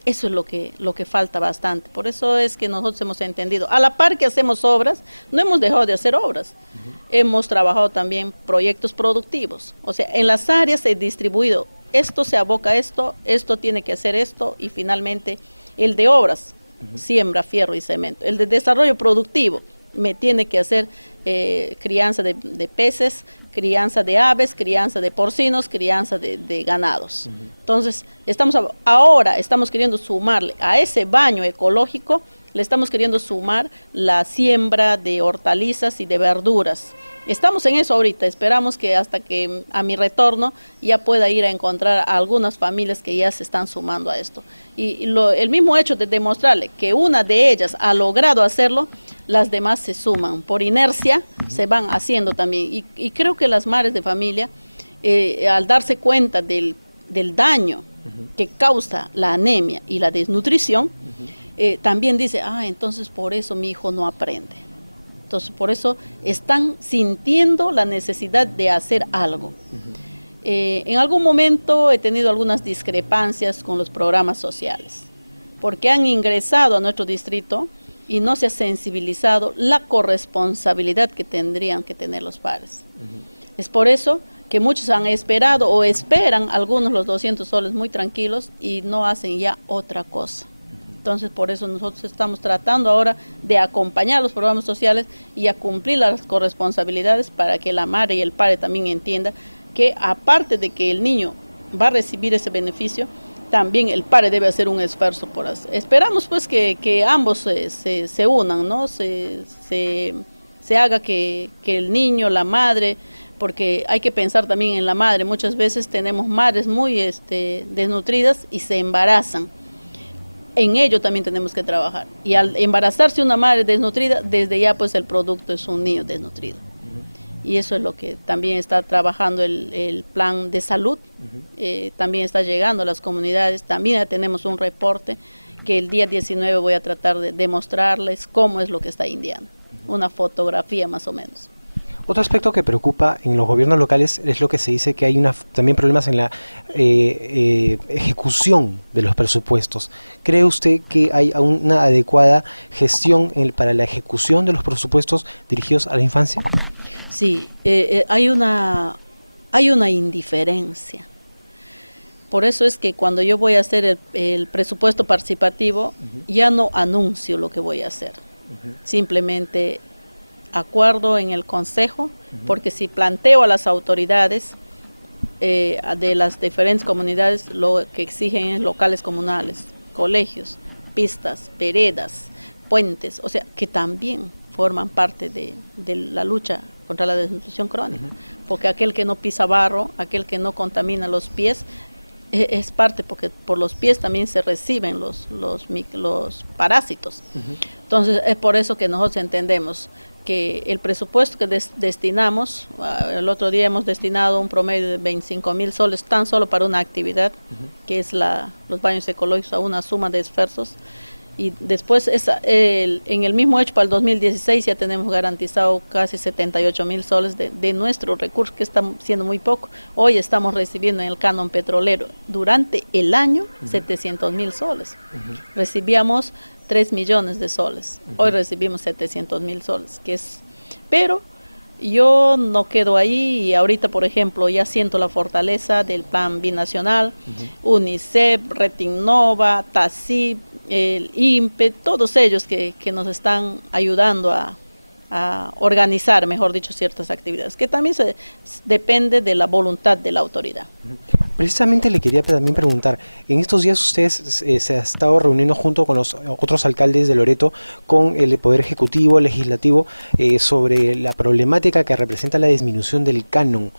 Eso es lo que falta bastante, por eso es que nosotros hemos entendido, a la par que hacemos obras, no hemos dejado de hacer obras, hemos trabajado también proyectos productivos, o sea, en las áreas he distribuido, esto se aboca a esto tiene que hacer esto, y finalmente el de obras, siembra, fierro y cemento. El de desarrollo productivo, me tiene que hacer crianza de peces, crianza de aves, crianza de porcinos, crianza de ganados. Entonces, ahora estamos queriendo sumarle a ese baño ecológico, le estamos queriendo sumar la siembra de hortalizas y de verduras. Estamos en eso ahorita, esperamos que hasta que a mi retorno ya pueda ir a encontrar a algunas familias que ya se están sumando a esto. Y el mismo hecho de demostrarle que una de ellas ha logrado hacerlo, las demás se suman. Por inercia se van haciendo también. Y creo que las madres de familia, al darse cuenta del daño que causa la anemia y la desnutrición, también dice, entonces por eso mi hijo no aprende. Entonces, por eso están sintiendo la necesidad de hacer algo. En algún momento he tenido algunas discrepancias con los programas sociales, porque han ingresado a nuestro distrito y no se ha sensibilizado la corresponsabilidad que tendrían que tener los padres. Es por eso que muchos han esperado o esperan algunos los 200 soles muy tranquilos y no hacen ya otra cosa. Entonces, por eso nosotros estamos tratando ahora de acompañar los programas sociales y a cumplir las corresponsabilidades para que la madre y el padre también entiendan que aparte de que el niño va a recibir ese beneficio, también el padre debe hacer un esfuerzo por hacer. Esperamos pues que ambos se unan, ¿no? Se haga que el niño, la madre, porque hay que pensar también en la madre. Muchas veces tenemos madres muy desnutridas y se embarazan. En ello también tenemos que trabajar. Y al embarazarse una madre desnutrida, desde ya pues el producto es un niño desnutrido. y eso es lo que también está trabajando el plan de salud, también está llegando a las comunidades, también ya tenemos un reporte que el día 19 voy a tratar de demostrarles cómo es lo que está indiando, una fotografía más o menos. Otro aspecto que preocupa en los gobiernos locales es lo que se dice que hay también problemas en la ejecución de los presupuestos. ¿Cree usted que hay una adecuada gestión para la ejecución de los presupuestos dirigidos a la infancia? Sí, hay una indiferencia. Por eso es que cuando yo voy a hacer el presupuesto participativo, ya no anuncio lo que voy a hacer. Simplemente acuerdo en el consejo, porque si planteo a las autoridades de las diferentes comunidades, lo que exigen es locales comunales, colegios, pistas, veredas, puentes, o sea, que también forman parte de la lucha contra la desnutrición crónica, porque aquel que no pisa barro, aquel que no contamina los pies, es parte, porque por los pies también se reciben los parásitos. Entonces es por eso que nosotros entendemos que el presupuesto que destinamos, el otro día hemos destinado un promedio de 25.000 soles tan solo para una actividad, que es los baños ecológicos, a una suma de esfuerzos, y después en el mismo hecho para el 2016 ya tenemos garantizado casi 78.000 soles de nuestro recurso, que está siendo muy poco. Hoy estamos recibiendo en el canon petrolero durante el año 700.000 soles. Recibíamos 3 millones de soles, hoy recibimos 700.000 soles, pero yo no quedo ahí, y ahorita por ejemplo ya siento la fortaleza del plan binacional, UNICEF, Retinnova, TASIP, el INPE, todos ellos que nos están ayudando a organizar, mejor dicho, ciertas actividades, que también depende de la voluntad de la autoridad. Precisamente le quería también preguntar, en estos días usted se ha estado reuniendo junto con los otros alcaldes de Loreto, con el Poder Ejecutivo, Legislativo, sobre la problemática que representa la disminución del canon.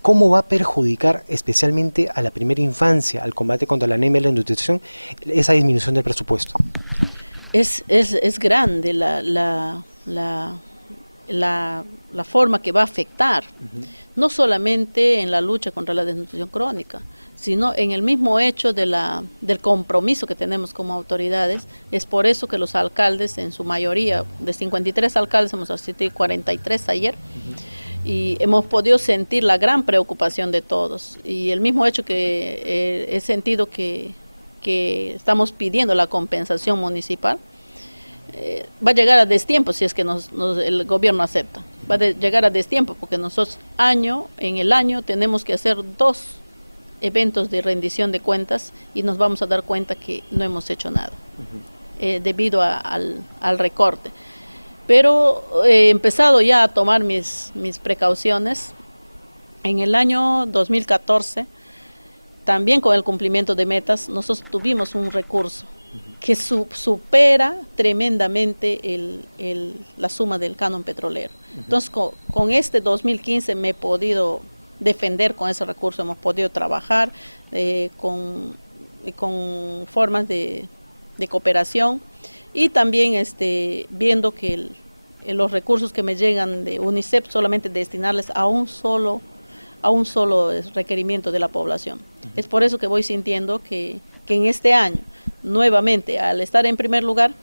¿Cómo va a perjudicar especialmente a la primera infancia, al combate contra la anemia y la desnutrición, esa disminución del presupuesto? Es grande la forma que va a afectar, no solamente en la lucha contra la desnutrición crónica, sino en el mismo hecho del compromiso que tenemos como autoridades. Es por eso que los alcaldes, en su mayoría, de 53 alcaldes, hemos asistido 43 ayer, y hemos podido sentir la gran preocupación de todos, y el mismo hecho que he sentido que estamos pidiendo la compensación municipal, va a llegar a destiempo si es que el gobierno acepta. Va a llegar a destiempo porque nosotros en el año tenemos que hacer 2 eventos de rendición de cuentas, y nos vamos a dar cuenta que no hemos hecho nada debido al recorte. Pero he empezado ya a tomar mis precauciones. En el año 2014, también con el cumplimiento de metas, nosotros tuvimos un recurso que supera tremendamente la suma del canon petrolero. Entonces, con este 2015 me he podido defender con ese recurso, hemos podido trabajar con formas de cooperación, y también viendo que los recursos que me llegan de UNICEF solamente destinarles a un solo requerimiento de la población. Es por eso que voy sintiendo que en este año, nuevamente, al estar en primer lugar,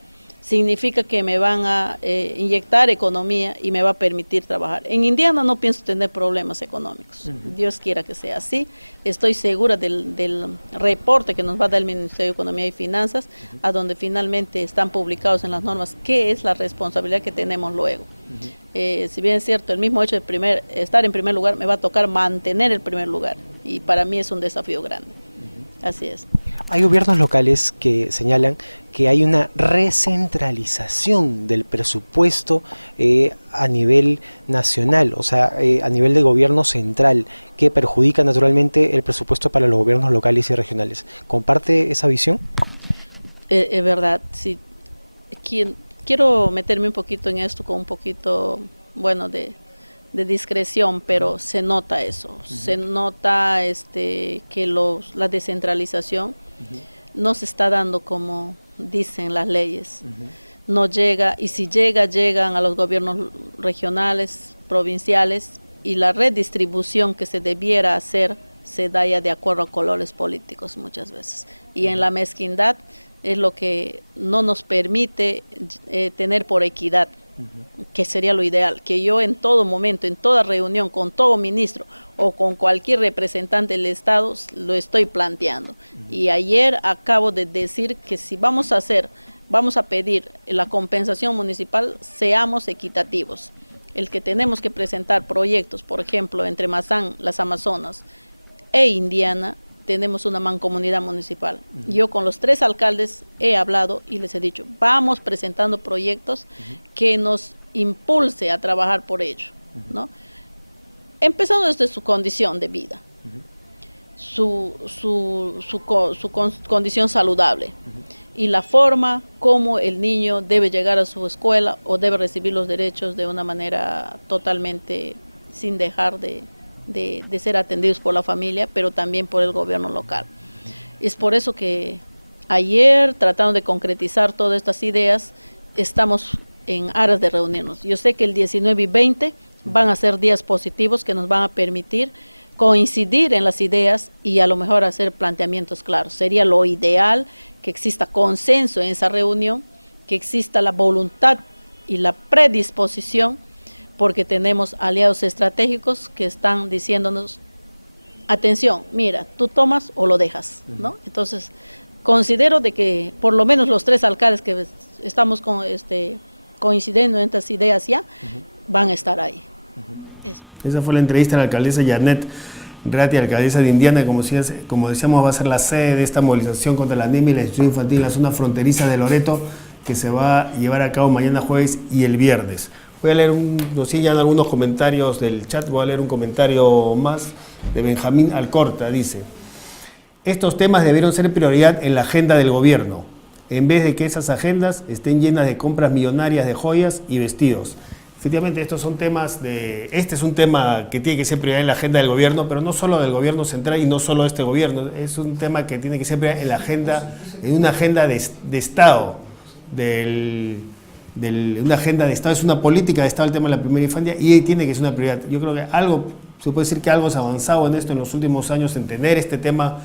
significa que me van a inyectar economía y me va a permitir trabajar. En Indiana no pienso tener problemas económicos, Dios quiera que sea así. Estoy segura del reporte que nos va a dar el Ministerio de Economía y Finanzas, a donde finalmente están publicados en las normas qué es la responsabilidad que tenemos luego. Si bien es cierto, el mismo hecho de estar en primer lugar, me va a tocar mantener el primer lugar, y para mí es un desafío grande. Así es. Hay gobiernos locales que señalan que hay una recentralización del presupuesto a nivel nacional, o sea, a nivel de gobierno central, que perjudica naturalmente el presupuesto para los gobiernos locales y regionales. ¿Comparte esa visión? Es verdad, sí. Quiero meterme un poquito en esto con un poquito, de discreción, pero se nota eso, se nota que la descentralización no se está dando como dicen las leyes, no llega, y si llegan a los gobiernos regionales, provinciales y la redistribución que se debiera hacer se da ya de acuerdo a colores políticos muchas veces. Y en la mezquindad es lo que no nos permite tener por equidad, que sería lo ideal, que yo en todo momento, en toda reunión, con todo ministro o con cualquier representante del Estado, lo estoy planteando. Y ayer acabo de decir que si vamos a pedir la compensación municipal, seamos equitativos. El que tenemos que presentar proyectos, por ejemplo, entre Mazán, las Amazonas e Indiana, tenemos una mancomunidad municipal. Yo con los 3 alcaldes he hablado y les he dicho, vamos presentando proyectos que nos impulse a trabajar por ello, ¿no? Empezando desde su condición de vida, su condición saludable y la forma como el niño debe llegar a su escuela o debe recibir los derechos de una manera totalmente sin dejar de ser atendidos por la familia, pero también por el gobierno local. Es por eso que ayer, tratando de concretizar todas estas ideas, estamos en aras de reunirnos. Yo sé que el 19 y 20 van a ser días positivos que nos van a permitir coincidir en las ideas y a lo mejor hacer planteamientos claros. Sería lo ideal que exista consenso en esa reunión, que exista la voluntad y la predisposición, porque tenemos aliados estratégicos que están diciéndonos, atención, mira, tú tomas o lo dejas, ¿no? Entonces, considero de que por lo menos los 3 alcaldes que estamos coincidiendo en estas ideas ya, van a estar ahí. Esa fue la entrevista a la alcaldesa Janet Ratti, alcaldesa de Indiana, como decíamos, va a ser la sede de esta movilización contra la anemia y la desnutrición infantil en la zona fronteriza de Loreto, que se va a llevar a cabo mañana jueves y el viernes. Voy a leer nos siguen algunos comentarios del chat, voy a leer un comentario más de Benjamín Alcorta, dice: estos temas debieron ser prioridad en la agenda del gobierno, en vez de que esas agendas estén llenas de compras millonarias de joyas y vestidos. Efectivamente, este es un tema que tiene que ser prioridad en la agenda del gobierno, pero no solo del gobierno central y no solo de este gobierno, es un tema que tiene que ser prioridad en una agenda de Estado, una agenda de Estado, es una política de Estado el tema de la primera infancia y tiene que ser una prioridad. Yo creo que se puede decir que algo se ha avanzado en esto en los últimos años, en tener este tema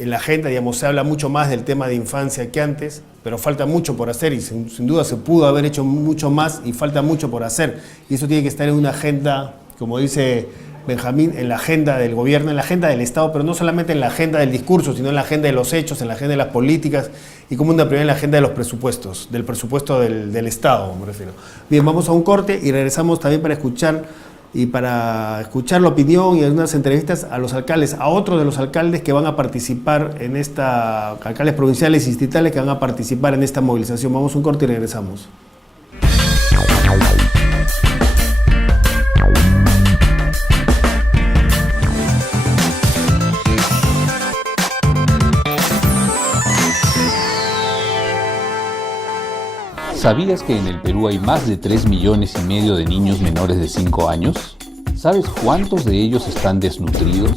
en la agenda, digamos, se habla mucho más del tema de infancia que antes, pero falta mucho por hacer y sin duda se pudo haber hecho mucho más y falta mucho por hacer. Y eso tiene que estar en una agenda, como dice Benjamín, en la agenda del gobierno, en la agenda del Estado, pero no solamente en la agenda del discurso, sino en la agenda de los hechos, en la agenda de las políticas y como una prioridad en la agenda de los presupuestos, del presupuesto del Estado, me refiero. Bien, vamos a un corte y regresamos también para escuchar la opinión y algunas entrevistas a los alcaldes, a otros de los alcaldes que van a participar en alcaldes provinciales y distritales que van a participar en esta movilización. Vamos a un corte y regresamos. ¿Sabías que en el Perú hay más de 3,5 millones de niños menores de 5 años? ¿Sabes cuántos de ellos están desnutridos?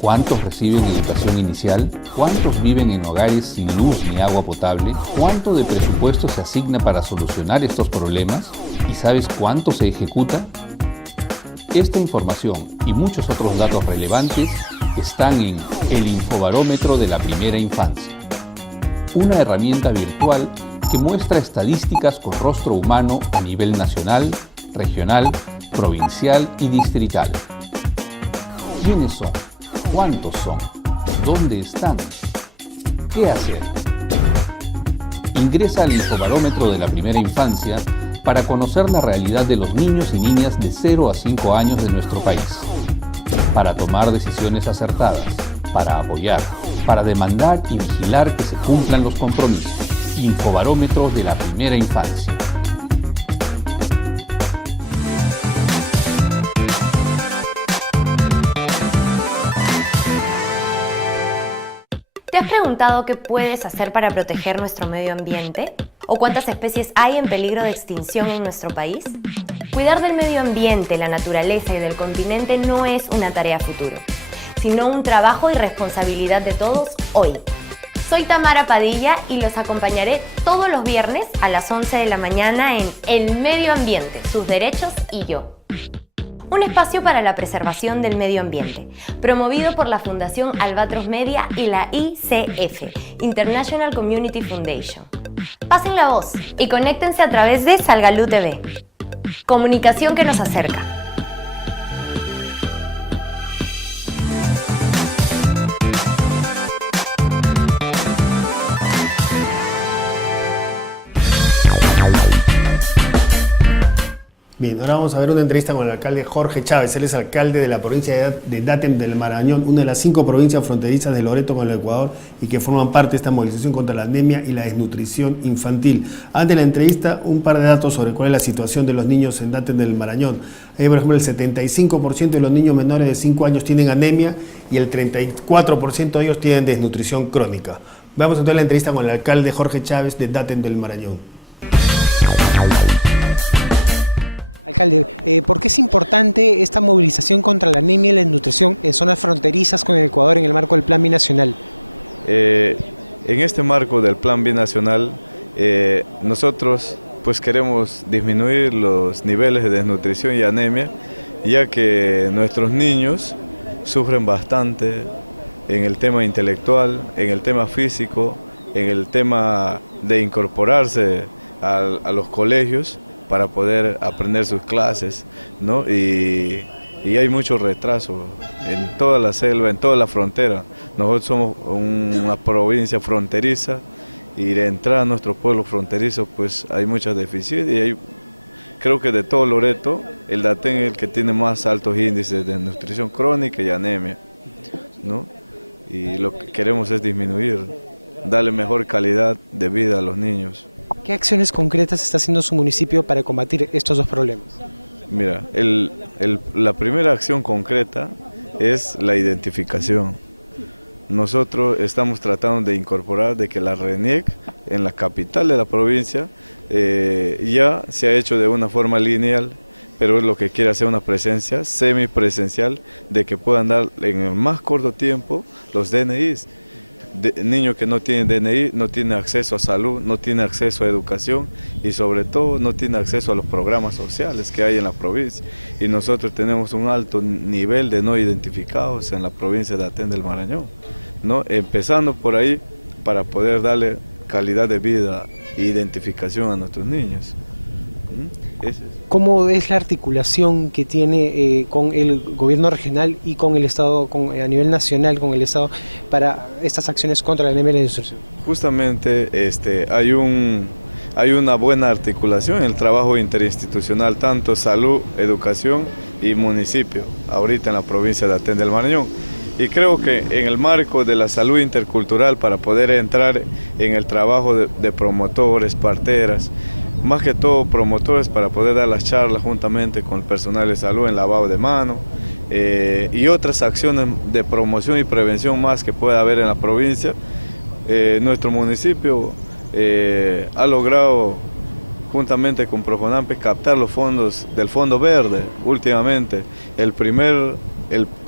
¿Cuántos reciben educación inicial? ¿Cuántos viven en hogares sin luz ni agua potable? ¿Cuánto de presupuesto se asigna para solucionar estos problemas? ¿Y sabes cuánto se ejecuta? Esta información y muchos otros datos relevantes están en el Infobarómetro de la Primera Infancia, una herramienta virtual que muestra estadísticas con rostro humano a nivel nacional, regional, provincial y distrital. ¿Quiénes son? ¿Cuántos son? ¿Dónde están? ¿Qué hacer? Ingresa al Infobarómetro de la Primera Infancia para conocer la realidad de los niños y niñas de 0 a 5 años de nuestro país, para tomar decisiones acertadas, para apoyar, para demandar y vigilar que se cumplan los compromisos. Infobarómetro de la Primera Infancia. ¿Te has preguntado qué puedes hacer para proteger nuestro medio ambiente? ¿O cuántas especies hay en peligro de extinción en nuestro país? Cuidar del medio ambiente, la naturaleza y del continente no es una tarea futuro, sino un trabajo y responsabilidad de todos hoy. Soy Tamara Padilla y los acompañaré todos los viernes a las 11 de la mañana en El Medio Ambiente, sus derechos y yo. un espacio para la preservación del medio ambiente, promovido por la Fundación Albatros Media y la ICF, International Community Foundation. Pasen la voz y conéctense a través de Salgalú TV. Comunicación que nos acerca. Bien, ahora vamos a ver una entrevista con el alcalde Jorge Chávez. Él es alcalde de la provincia de Datem del Marañón, una de las 5 provincias fronterizas de Loreto con el Ecuador y que forman parte de esta movilización contra la anemia y la desnutrición infantil. Antes de la entrevista, un par de datos sobre cuál es la situación de los niños en Datem del Marañón. Ahí, por ejemplo, el 75% de los niños menores de 5 años tienen anemia y el 34% de ellos tienen desnutrición crónica. Vamos entonces a la entrevista con el alcalde Jorge Chávez de Datem del Marañón. Alcalde, ¿por qué es importante esta movilización contra la anemia y la desnutrición en zonas fronterizas con el Ecuador en el marco del Plan Binacional? En este marco del Plan Binacional, nosotros pues queremos disminuir los niveles de desnutrición y anemia, ya que nuestros niños sufren bastante en el tema intelectual, en el tema físico, en el tema de incorporarse a los colegios para poder aprender sus clases, ¿no? Y hay mucho retraso en toda la selva, en toda la frontera. Nosotros somos una provincia fronteriza y de entrada a nuestro pueblo fronterizo pues hay muchas deficiencias y creo que de todo Loreto el Datem es el que tiene más altos índices de nutrición crónica y anemia, ¿no? Y lo que queremos es disminuir, darle mejor calidad de vida a los niños. ¿Qué acciones concretas está haciendo su municipio para combatir estos dos problemas? Mira, la primera acción concreta es la identificación. Nosotros estamos tratando de incorporar de que la RENIEC en la capital de la provincia ya se ha hecho de una forma lineal, pero es lo que quiere hacer una presencia semipresencial de que puedan dar en el más corto tiempo los DNIs. Niños que no tienen DNI no tienen acceso a salud, no tienen acceso a educación y sobre todo no tienen acceso a los programas sociales que hay en la provincia. Y nosotros tenemos un alto nivel de no identificados en la provincia de Datem del Marañón, ¿no? Empezando por ahí para poder darle calidad de vida e identificación a nuestros niños. ¿Cómo es la articulación que tiene con el gobierno regional y con el Estado, a nivel nacional, con el Estado, para estas acciones contra la anemia y la desnutrición? Justamente hay una buena articulación en el trabajo interinstitucional, tanto salud, educación y municipio, ahorita en la provincia de Datem del Marañón. Y creo que en el marco de la salud intercultural, para poder entrar en el trabajo de promotores, parteras, más que todo promotores para poder dar las charlas juntamente con el personal de salud en lavado de mano y otras acciones de promoción y prevención más que pueda haber en la provincia. Nuestro municipio ha logrado juntamente con Profonampe captar los fondos del Fondo Verde últimamente,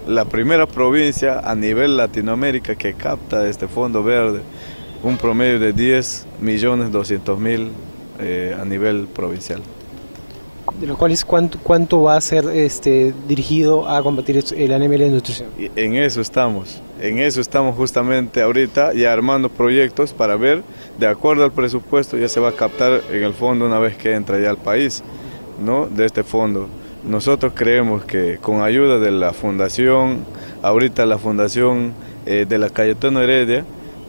la primera provincia a nivel Latinoamérica que capta este Fondo Verde, un promedio de 10.200.000 a nivel provincial. De los cuales, ¿cuánto va a ser dirigido a combatir la anemia y la desnutrición? Y en eso estamos justamente ahorita ya armando proyectos para ver, de acuerdo al presupuesto, ya se va a captar en el fondo una vez que entra ya al país, ¿no? De este fondo. Nosotros creemos que con ayuda de la fundación, ahorita la fundación de la Cayetano Heredia,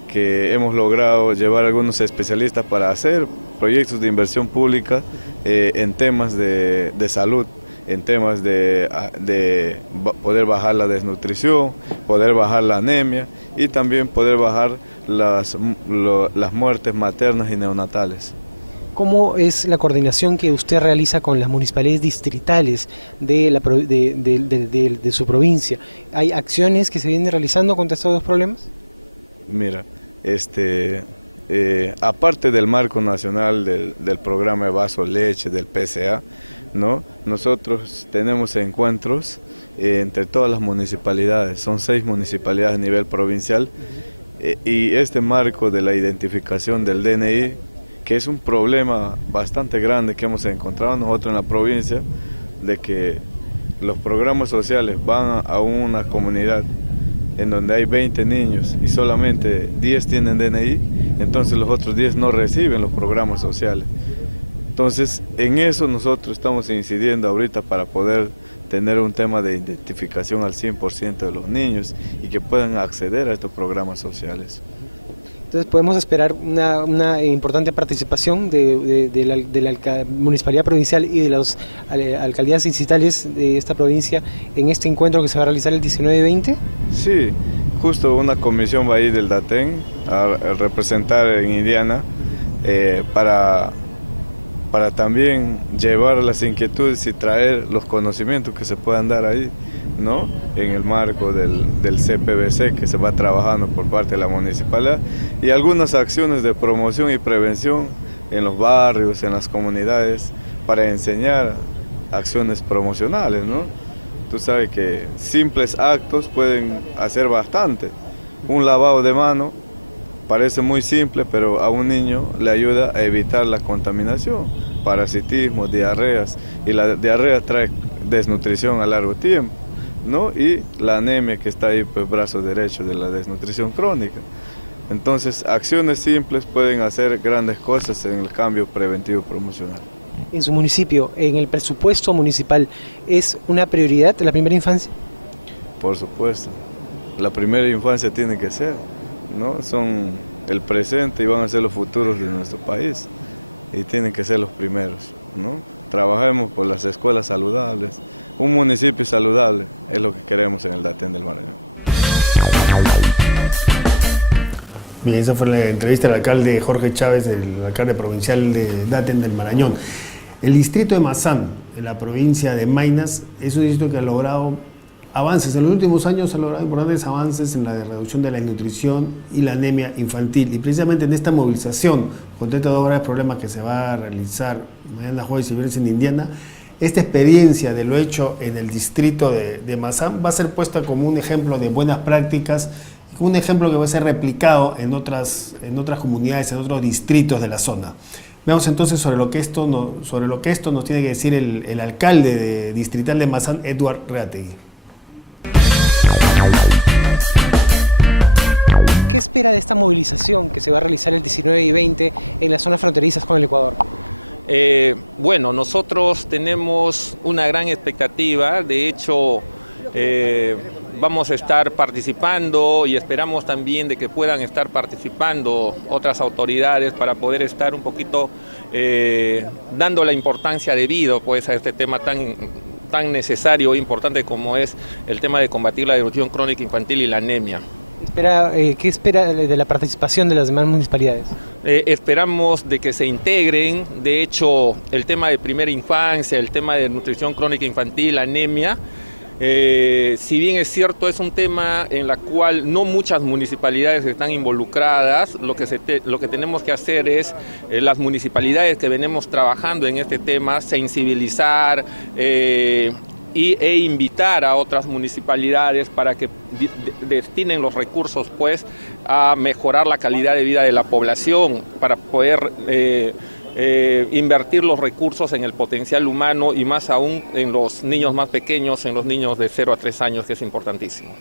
que hemos logrado llevar a algunos especialistas para hacer proyectos de inversión pública en temas de salud, en temas de poder bajar la desnutrición, poder bajar la anemia y también poder bajar las muertes maternas y neonatales. ¿Cómo es la coordinación que usted realiza con las municipalidades distritales de su provincia? ¿Hay acciones que se vienen realizando contra estos dos problemas? Mira, aparte del marco nacional del programa de vaso leche, del PCA, ¿no? Nosotros tenemos encuentros entre todas las municipalidades, son 6 municipalidades a nivel provincial, y este marco de la identificación del DNI, que es un problema bastante grande que hemos encontrado nosotros en la provincia, de que los programas sociales van a una comunidad en donde hay 20 niños y solamente 10 tienen DNI, entonces los otros 10 no reciben los programas sociales. Entonces, en eso nosotros estamos incidiendo ahorita para poder tener un tema de identificación al 100% de los niños y que puedan acceder a estos programas sociales. Entonces podemos esperar una importante participación de la Municipalidad Provincial y de las alcaldías distritales de esta provincia en este encuentro que se va a realizar el 19 y 20. Sí, justo una comisión va a ir del DATEN a representar en Indiana para también llevar las inquietudes y traer los conocimientos que se puedan dar ahí, ¿no? En el marco del CPBC que se va trabajando por parte de la municipalidad y algunas acciones de promoción y prevención en los barrios, en las comunidades, para enseñar acciones promocionales, ¿no? Tú sabes que simples actos pueden hacer bastante. Un lavado de mano parece muy simple, pero a un niño le ayuda a evitar la contaminación, parasitismo, diarreas, y la diarrea trae desnutrición a largo tiempo, ¿no? Y la anemia que está ahí, pues brazo derecho de la desnutrición crónica. Entonces, acciones simples pueden hacer grandes cosas en el cambio preventivo promocional. En su municipio, en el presupuesto municipal, ¿es una prioridad la primera infancia? Por supuesto, la primera infancia tiene que ser, ¿no? Son el presente y van a ser los futuros de nuestro país y tienen que ser los primeros, ¿no? Trabajemos por las escuelas saludables, un municipio saludable es lo que queremos en el Daten del Marañón. Bien, esa fue la entrevista al alcalde Jorge Chávez, el alcalde provincial de Daten del Marañón. El distrito de Mazán, en la provincia de Maynas, es un distrito que ha logrado avances. En los últimos años ha logrado importantes avances en la reducción de la desnutrición y la anemia infantil. Y precisamente en esta movilización contra estos dos graves problemas que se va a realizar mañana jueves y viernes en Indiana, esta experiencia de lo hecho en el distrito de Mazán va a ser puesta como un ejemplo de buenas prácticas, como un ejemplo que va a ser replicado en otras comunidades, en otros distritos de la zona. Veamos entonces sobre lo que esto nos tiene que decir el alcalde distrital de Mazán, Edward Reategui. ¿Qué espera de esta movilización que se va a realizar el 19 y 20 en las zonas fronterizas con el Ecuador? Bueno, nosotros tenemos una gran expectativa, de hecho vamos a estar participando y esperamos también de que puedan estar participando otras autoridades para poder estar un poquito dando la importancia debida pues, a este tema tan necesario e importante como es el tema de combatir la desnutrición crónica infantil y la anemia. ¿Qué espera de la participación de las demás municipalidades? Esperamos de que se integren, de hecho el tema de primera infancia, el tema de nutrición crónica infantil, anemia, si bien es cierto es un tema en la cual no muchas municipalidades están involucradas, lo que tenemos que hacer es las municipalidades que venimos trabajando en este tema, sensibilizar e invitar a otras municipalidades para que destinen los recursos pues a mejorar la calidad de vida de la población, para poder invertir los recursos en el potencial humano y más aún en los niños más pequeños, en los niños de 0 a 3 años, que es importantísimo.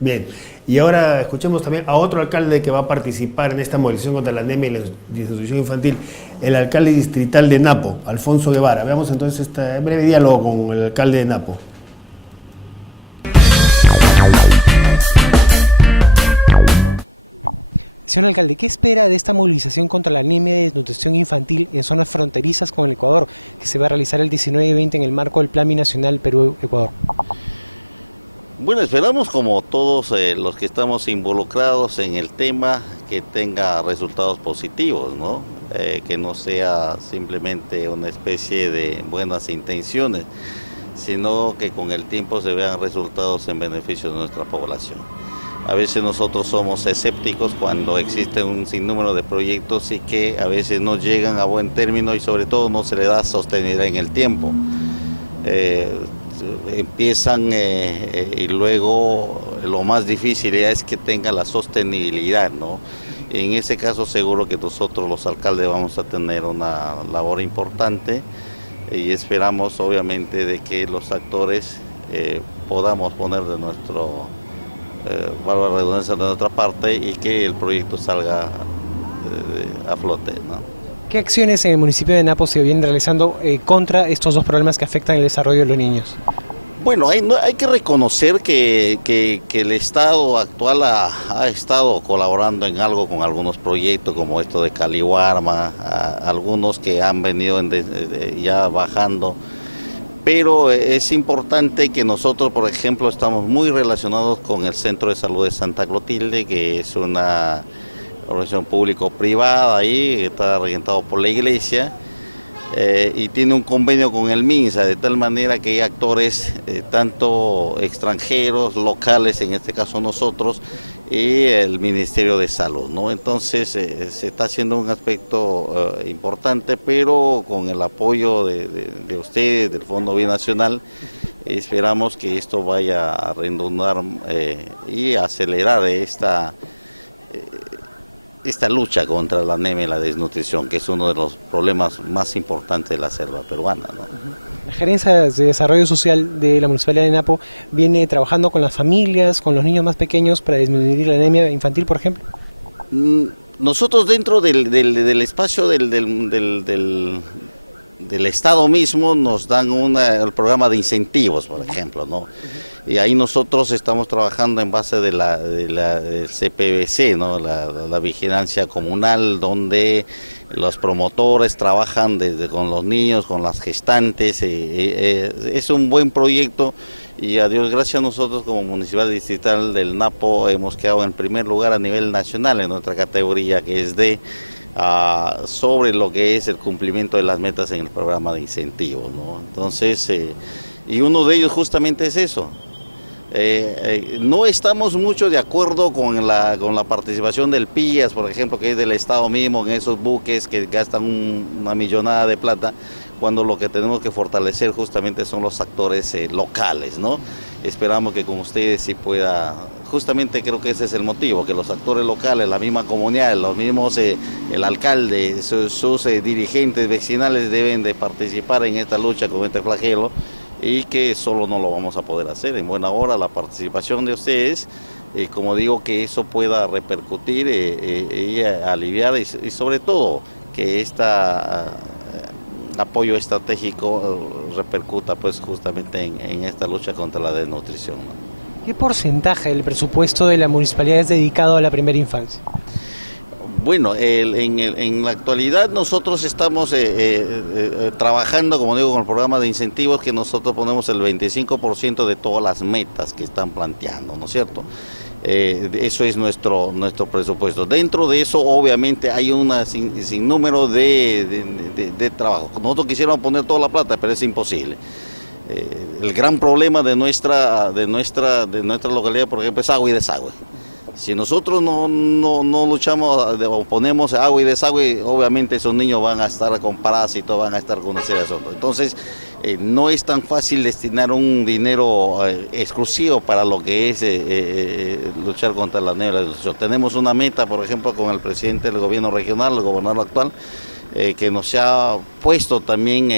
Bien, y ahora escuchemos también a otro alcalde que va a participar en esta movilización contra la anemia y la desnutrición infantil, el alcalde distrital de Napo, Alfonso Guevara. Veamos entonces este breve diálogo con el alcalde de Napo. Señor alcalde, ¿qué espera de esta movilización contra la anemia y desnutrición infantil en zonas fronterizas con el Ecuador, que se va a realizar el 19 y 20 en el marco del Plan Binacional Perú-Ecuador? Bueno, esperamos como todos los que estamos involucrados en el tema que tenga resultados positivos, ¿no? Que no sea simplemente una especie de buenas intenciones, sino que con el tiempo se vean resultados en beneficio de nuestra población. A veces nosotros somos escépticos cuando existe un sinnúmero de proyectos y que a veces no llegan a buen término y sobre todo no se le da sostenibilidad en el tiempo. Empiezan y luego lo más difícil ya es que tenga la sostenibilidad, ¿no? En ese caso seguro que nosotros los alcaldes vamos a tener una labor importante y esperamos obviamente de que los actores podamos poner de nuestro, valga la redundancia, de nuestra parte y que el proyecto salga a flote, ¿no? ¿Qué acciones en el municipio de Napo se vienen realizando contra estos dos problemas que afectan el desarrollo de los niños? Bueno, hay que reconocer que el Estado actual ha estado colaborando en algo con algunos proyectos como esto de Caliwarma, algunos que han venido ya bajando, pero es importante que nosotros, por ejemplo, estamos muy relacionados con el Centro de Salud de Santa Clotilde, que es una organización público-privada ahí, que está regentado por la iglesia, y tiene un convenio con el MINSA, de tal manera que hay actores tanto extranjeros, locales, en este caso nosotros, y el Ministerio de Salud, ¿no? Entonces se está haciendo un aspecto importante, pero con el apoyo de ustedes, del Fondo Binacional, esperamos que esto vaya a redundar y acelerar esta lucha contra la anemia y la desnutrición, que es uno de los problemas más importantes de la selva peruana, ¿no? La Gerencia de Desarrollo Social de la Municipalidad de Napo viene trabajando con las familias, con los niños más pequeños para disminuir la anemia infantil, por ejemplo. Nosotros dentro del espacio del Estado mismo nos dan el programa de incentivos, por ejemplo, ¿no? Y ahí nosotros estamos trabajando en base del CPBC, ¿no? La vigilancia comunal, donde los promotores trabajan con los niños, con las gestantes. Es un buen proyecto y a Dios gracias, nosotros como Municipal Distrital del Napo hemos quedado en primer lugar a nivel nacional en nuestra categoría, que es sobre lo que es el cumplimiento de las metas en el programa de incentivos, ¿no? Entonces, y uno de ellos justamente es eso. No estamos mucho de acuerdo con la participación del PIAS, por ejemplo, que es del Estado mismo, en esos buques que gastan una millonada de plata, cuando lo que tenemos que fortalecer justamente son los actores locales, ¿no? Esperamos que con ustedes sí pueda, justamente creo que ese es el motivo, que los actores locales, la misma comunidad, los mismos, el alcalde, sus dirigentes vecinales deben de participar en esta lucha con este flagelo, y que solo no lo vamos a poder hacer. En buena hora la participación de ustedes, como digo, que eso pueda repercutir y aliviar y sobre todo que apoyo estratégico repercuta pues justamente en esta lucha contra la desnutrición, ¿no? ¿Qué porcentaje del presupuesto de la municipalidad es dedicado a la primera infancia? Bueno, en la actualidad nosotros estamos trabajando, como digo, con el programa de incentivos, que nosotros ponemos el 25% de todas las metas que están planteando, ¿no es cierto? Eso es nuestro presupuesto. Dentro de eso, obviamente, hay un sinnúmero de trabajo. Nosotros quisiéramos poner toda la plata, pero es imposible. El gran problema de nuestra localidad, por ejemplo, es agua y desagüe. Si nosotros no luchamos o ponemos agua y desagüe, obviamente esos niños van a estar con parásitos, van a estar con ese asunto. Entonces, no es tan fácil destinar un dinero exclusivo para lo que es luchar contra la anemia y la desnutrición. Tenemos una meta, por ejemplo, con el presidente del gobierno regional, el gobernador actual, que nos ha puesto también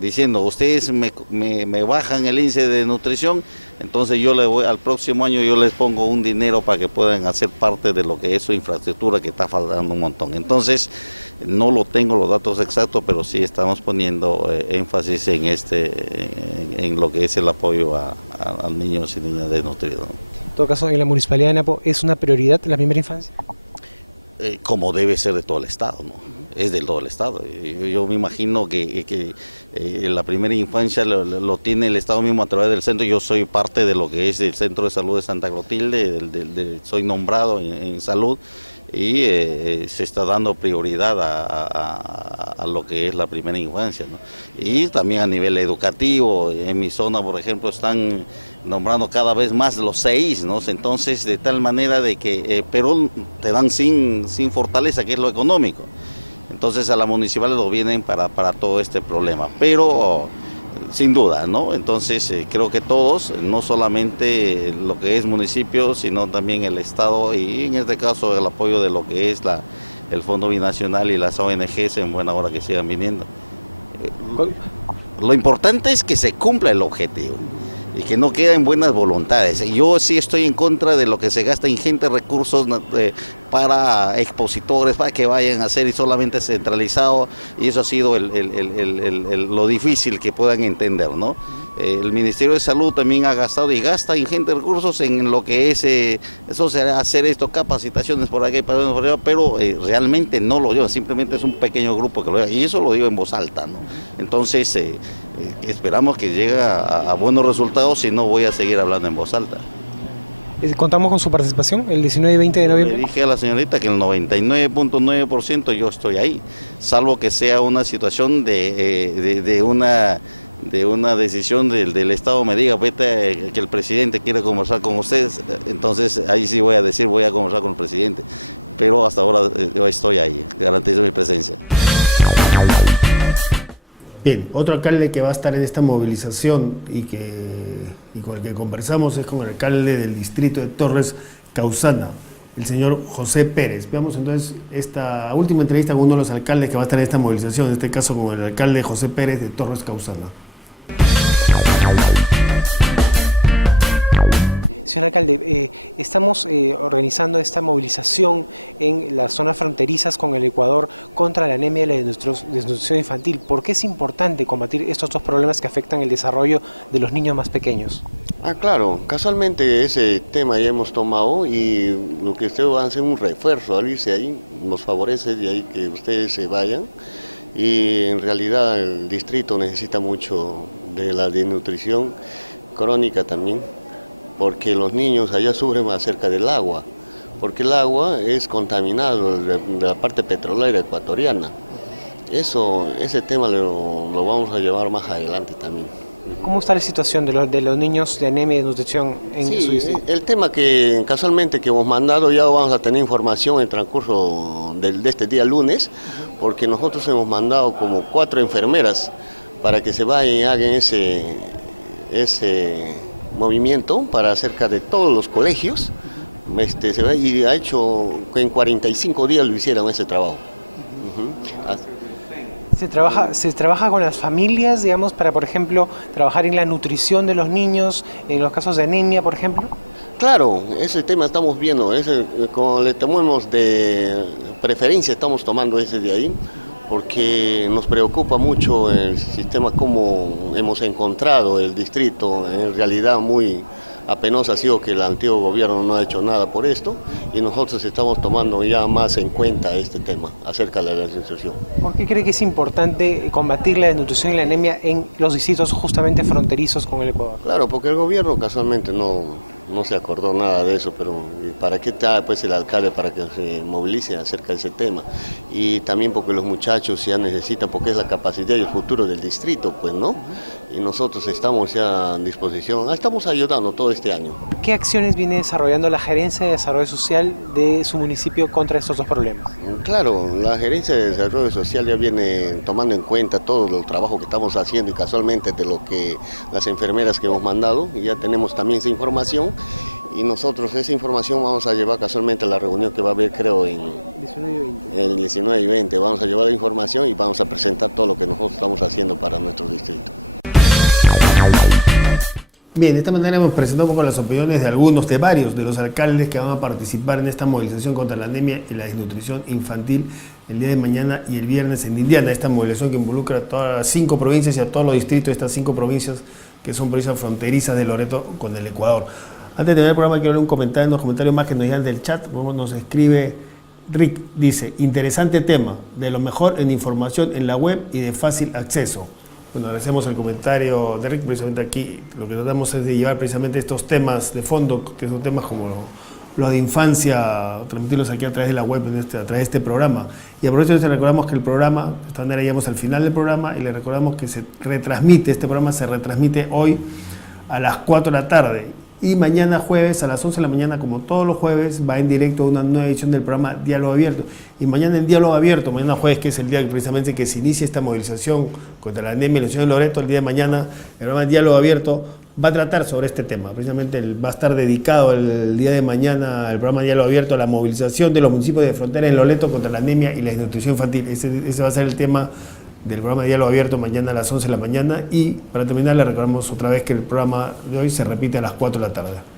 diciendo, ustedes me bajan el índice de nutrición, entonces al próximo año yo les pongo un dinero para que puedan hacer parte de lo que es su infraestructura, que está faltando un montón. Entonces, no tengo los datos exactos, pero sí estamos poniendo énfasis en lo que es el apoyo a niños y niñas desnutridos. En todo caso, en la Municipalidad de Napo, ¿es una prioridad la primera infancia? Como debe ser de todo el Estado, ¿no? Es de todo el Estado. Yo me imagino que la primera infancia lo tiene el Estado mismo a través del centro. Yo soy parte de lo que es el Centro de Salud de Santa Clotilde, soy nombrado en salud, y se está dando prioridad a lo que es la primera infancia, ¿no? Y también a nivel educativo, en mi zona, por ejemplo, están nombrando cada vez más los CEIs, ¿no? Entonces, de tal manera de que, pero te dan sin fortaleza, que es lo económico. Entonces a la municipal lo vienen para todo este problema, pero sin duda, ¿no? Entonces creo que todos, no solamente lo que es municipio, sino también el Estado, y en este caso el apoyo de lo que es el Fondo Binacional y las ONGs, en buena hora que sigan viniendo, Lo importante es que se cumpla el objetivo y que no queden buenas voluntades. Yo sí estoy en contra de lo que se gasta ingentes recursos para expositores, para que vayan a hacer y solamente centralizado, y eso ha sido lo difícil que puedan entender, ¿no? El Ministerio de Salud también ha gastado y gasta ingentes recursos en lo que es eso será hacer esto, capacitaciones por aquí, por allá, pero realmente no lo llevan, simplemente es un pequeño grupo que lo lleva, y eso lo digo en voz alta, ¿no? Entonces esperamos que llegue a buenos resultados, y no voy a seguir hablando en voz alta. ¿Contamos con su participación el 19 y 20 de noviembre? Le dije a la señorita que el 99.9% yo estoy ahí, salvo que sea una situación de una decisión del Estado me diga, vete, que el presidente quiere conversar con ustedes, entonces ahí sí voy a decir, voy a conversar con el presidente, pero hasta ahora yo estoy ahí, garantizo mi presencia. Bien, otro alcalde que va a estar en esta movilización y con el que conversamos es con el alcalde del distrito de Torres Causana, el señor José Pérez. Veamos entonces esta última entrevista con uno de los alcaldes que va a estar en esta movilización, en este caso con el alcalde José Pérez de Torres Causana. Señor alcalde, estamos organizando esta movilización en las zonas fronterizas con el Ecuador contra la anemia y la desnutrición infantil. ¿Por qué es importante combatir estos dos problemas que afectan el desarrollo de los niños más pequeños? Claro, casualmente ese tema ya hemos tomado, y lo que ustedes van a hacer un refuerzo al irse ahí, nos favorece de ahí que ustedes se vayan, y en realidad el distrito necesita mucho de la desnutrición crónica también, porque los niños allá sufren acerca del agua, porque el agua es contaminado de la parte petrolera ecuatoriana. Ese tema lo vamos a llevar más adelante también. ¿Cómo está la situación de los niños de anemia y desnutrición en su distrito? El tema que casualmente que hemos mandado, ya vamos a tener información en el transcurso de este día lunes, porque nosotros hemos mandado como 4 enfermeras para que se vayan y hagan ese movimiento para acerca de todos los colegios, y ha hecho que en 45 días lo hicieron ese trabajo. ¿Se trabaja con las familias, digamos, para, por ejemplo, trabajar en la nutrición de los niños, en los casos de anemia, por ejemplo? Claro, ese tema estamos viendo, como le tomamos de preferencia, estamos tomando ese de ahí, porque nos preocupa mucho el sistema, como hemos encontrado el distrito, en realidad muy apenoso ha sido que el antiguo gobierno no ha hecho nada por esto, y nosotros estamos tomando ya más en cuenta este tema acerca de la desnutrición. ¿Por qué cree que es importante combatir la desnutrición y la anemia en los distritos justamente fronterizos con el Ecuador? Claro, porque el gobierno casualmente no se acordó nada de eso, pero ¿para qué está pues el alcalde para que se movilice acerca de ese tema? Y también porque los muchachos ya necesitan, porque es la capacidad y el futuro del distrito, pues, ¿no? Y nosotros estamos ya a disposición, estamos ayudando todo este año. ¿Qué acciones viene desarrollando la Gerencia de Desarrollo Social de su municipio contra estos dos problemas? Claro, la Gerencia de Desarrollo Social ya viene tomando en cuenta todo el trabajo que estamos haciendo, y casualmente de lo que las enfermeras que hemos mandado, y ya tenemos también esa información, y nosotros esa información vamos a llevar casualmente a la reunión que va a haber, creo, en 19 y 20. El 19 y 20, vamos a llevar la información y vamos a presentar todo lo que nosotros estamos haciendo para nuestro distrito. Bien, de esta manera hemos presentado un poco las opiniones de varios de los alcaldes que van a participar en esta movilización contra la anemia y la desnutrición infantil el día de mañana y el viernes en Indiana. Esta movilización que involucra a todas las 5 provincias y a todos los distritos de estas 5 provincias que son provincias fronterizas de Loreto con el Ecuador. Antes de terminar el programa, quiero leer unos comentarios más que nos llegan del chat. Nos escribe Rick, dice: interesante tema, de lo mejor en información en la web y de fácil acceso. Bueno, agradecemos el comentario de Rick. Precisamente aquí lo que tratamos es de llevar precisamente estos temas de fondo, que son temas como lo de infancia, transmitirlos aquí a través de la web, a través de este programa. Y aprovecho les recordamos que el programa, de esta manera llegamos al final del programa, y les recordamos que este programa se retransmite hoy a las 4 de la tarde. Y mañana jueves a las 11 de la mañana, como todos los jueves, va en directo una nueva edición del programa Diálogo Abierto. Y mañana en Diálogo Abierto, mañana jueves, que es el día precisamente que se inicia esta movilización contra la anemia y la desnutrición en Loreto, el día de mañana, el programa Diálogo Abierto va a tratar sobre este tema. Precisamente va a estar dedicado el día de mañana el programa Diálogo Abierto a la movilización de los municipios de frontera en Loreto contra la anemia y la desnutrición infantil. Ese va a ser el tema del programa de Diálogo Abierto mañana a las 11 de la mañana. Y para terminar, le recordamos otra vez que el programa de hoy se repite a las 4 de la tarde.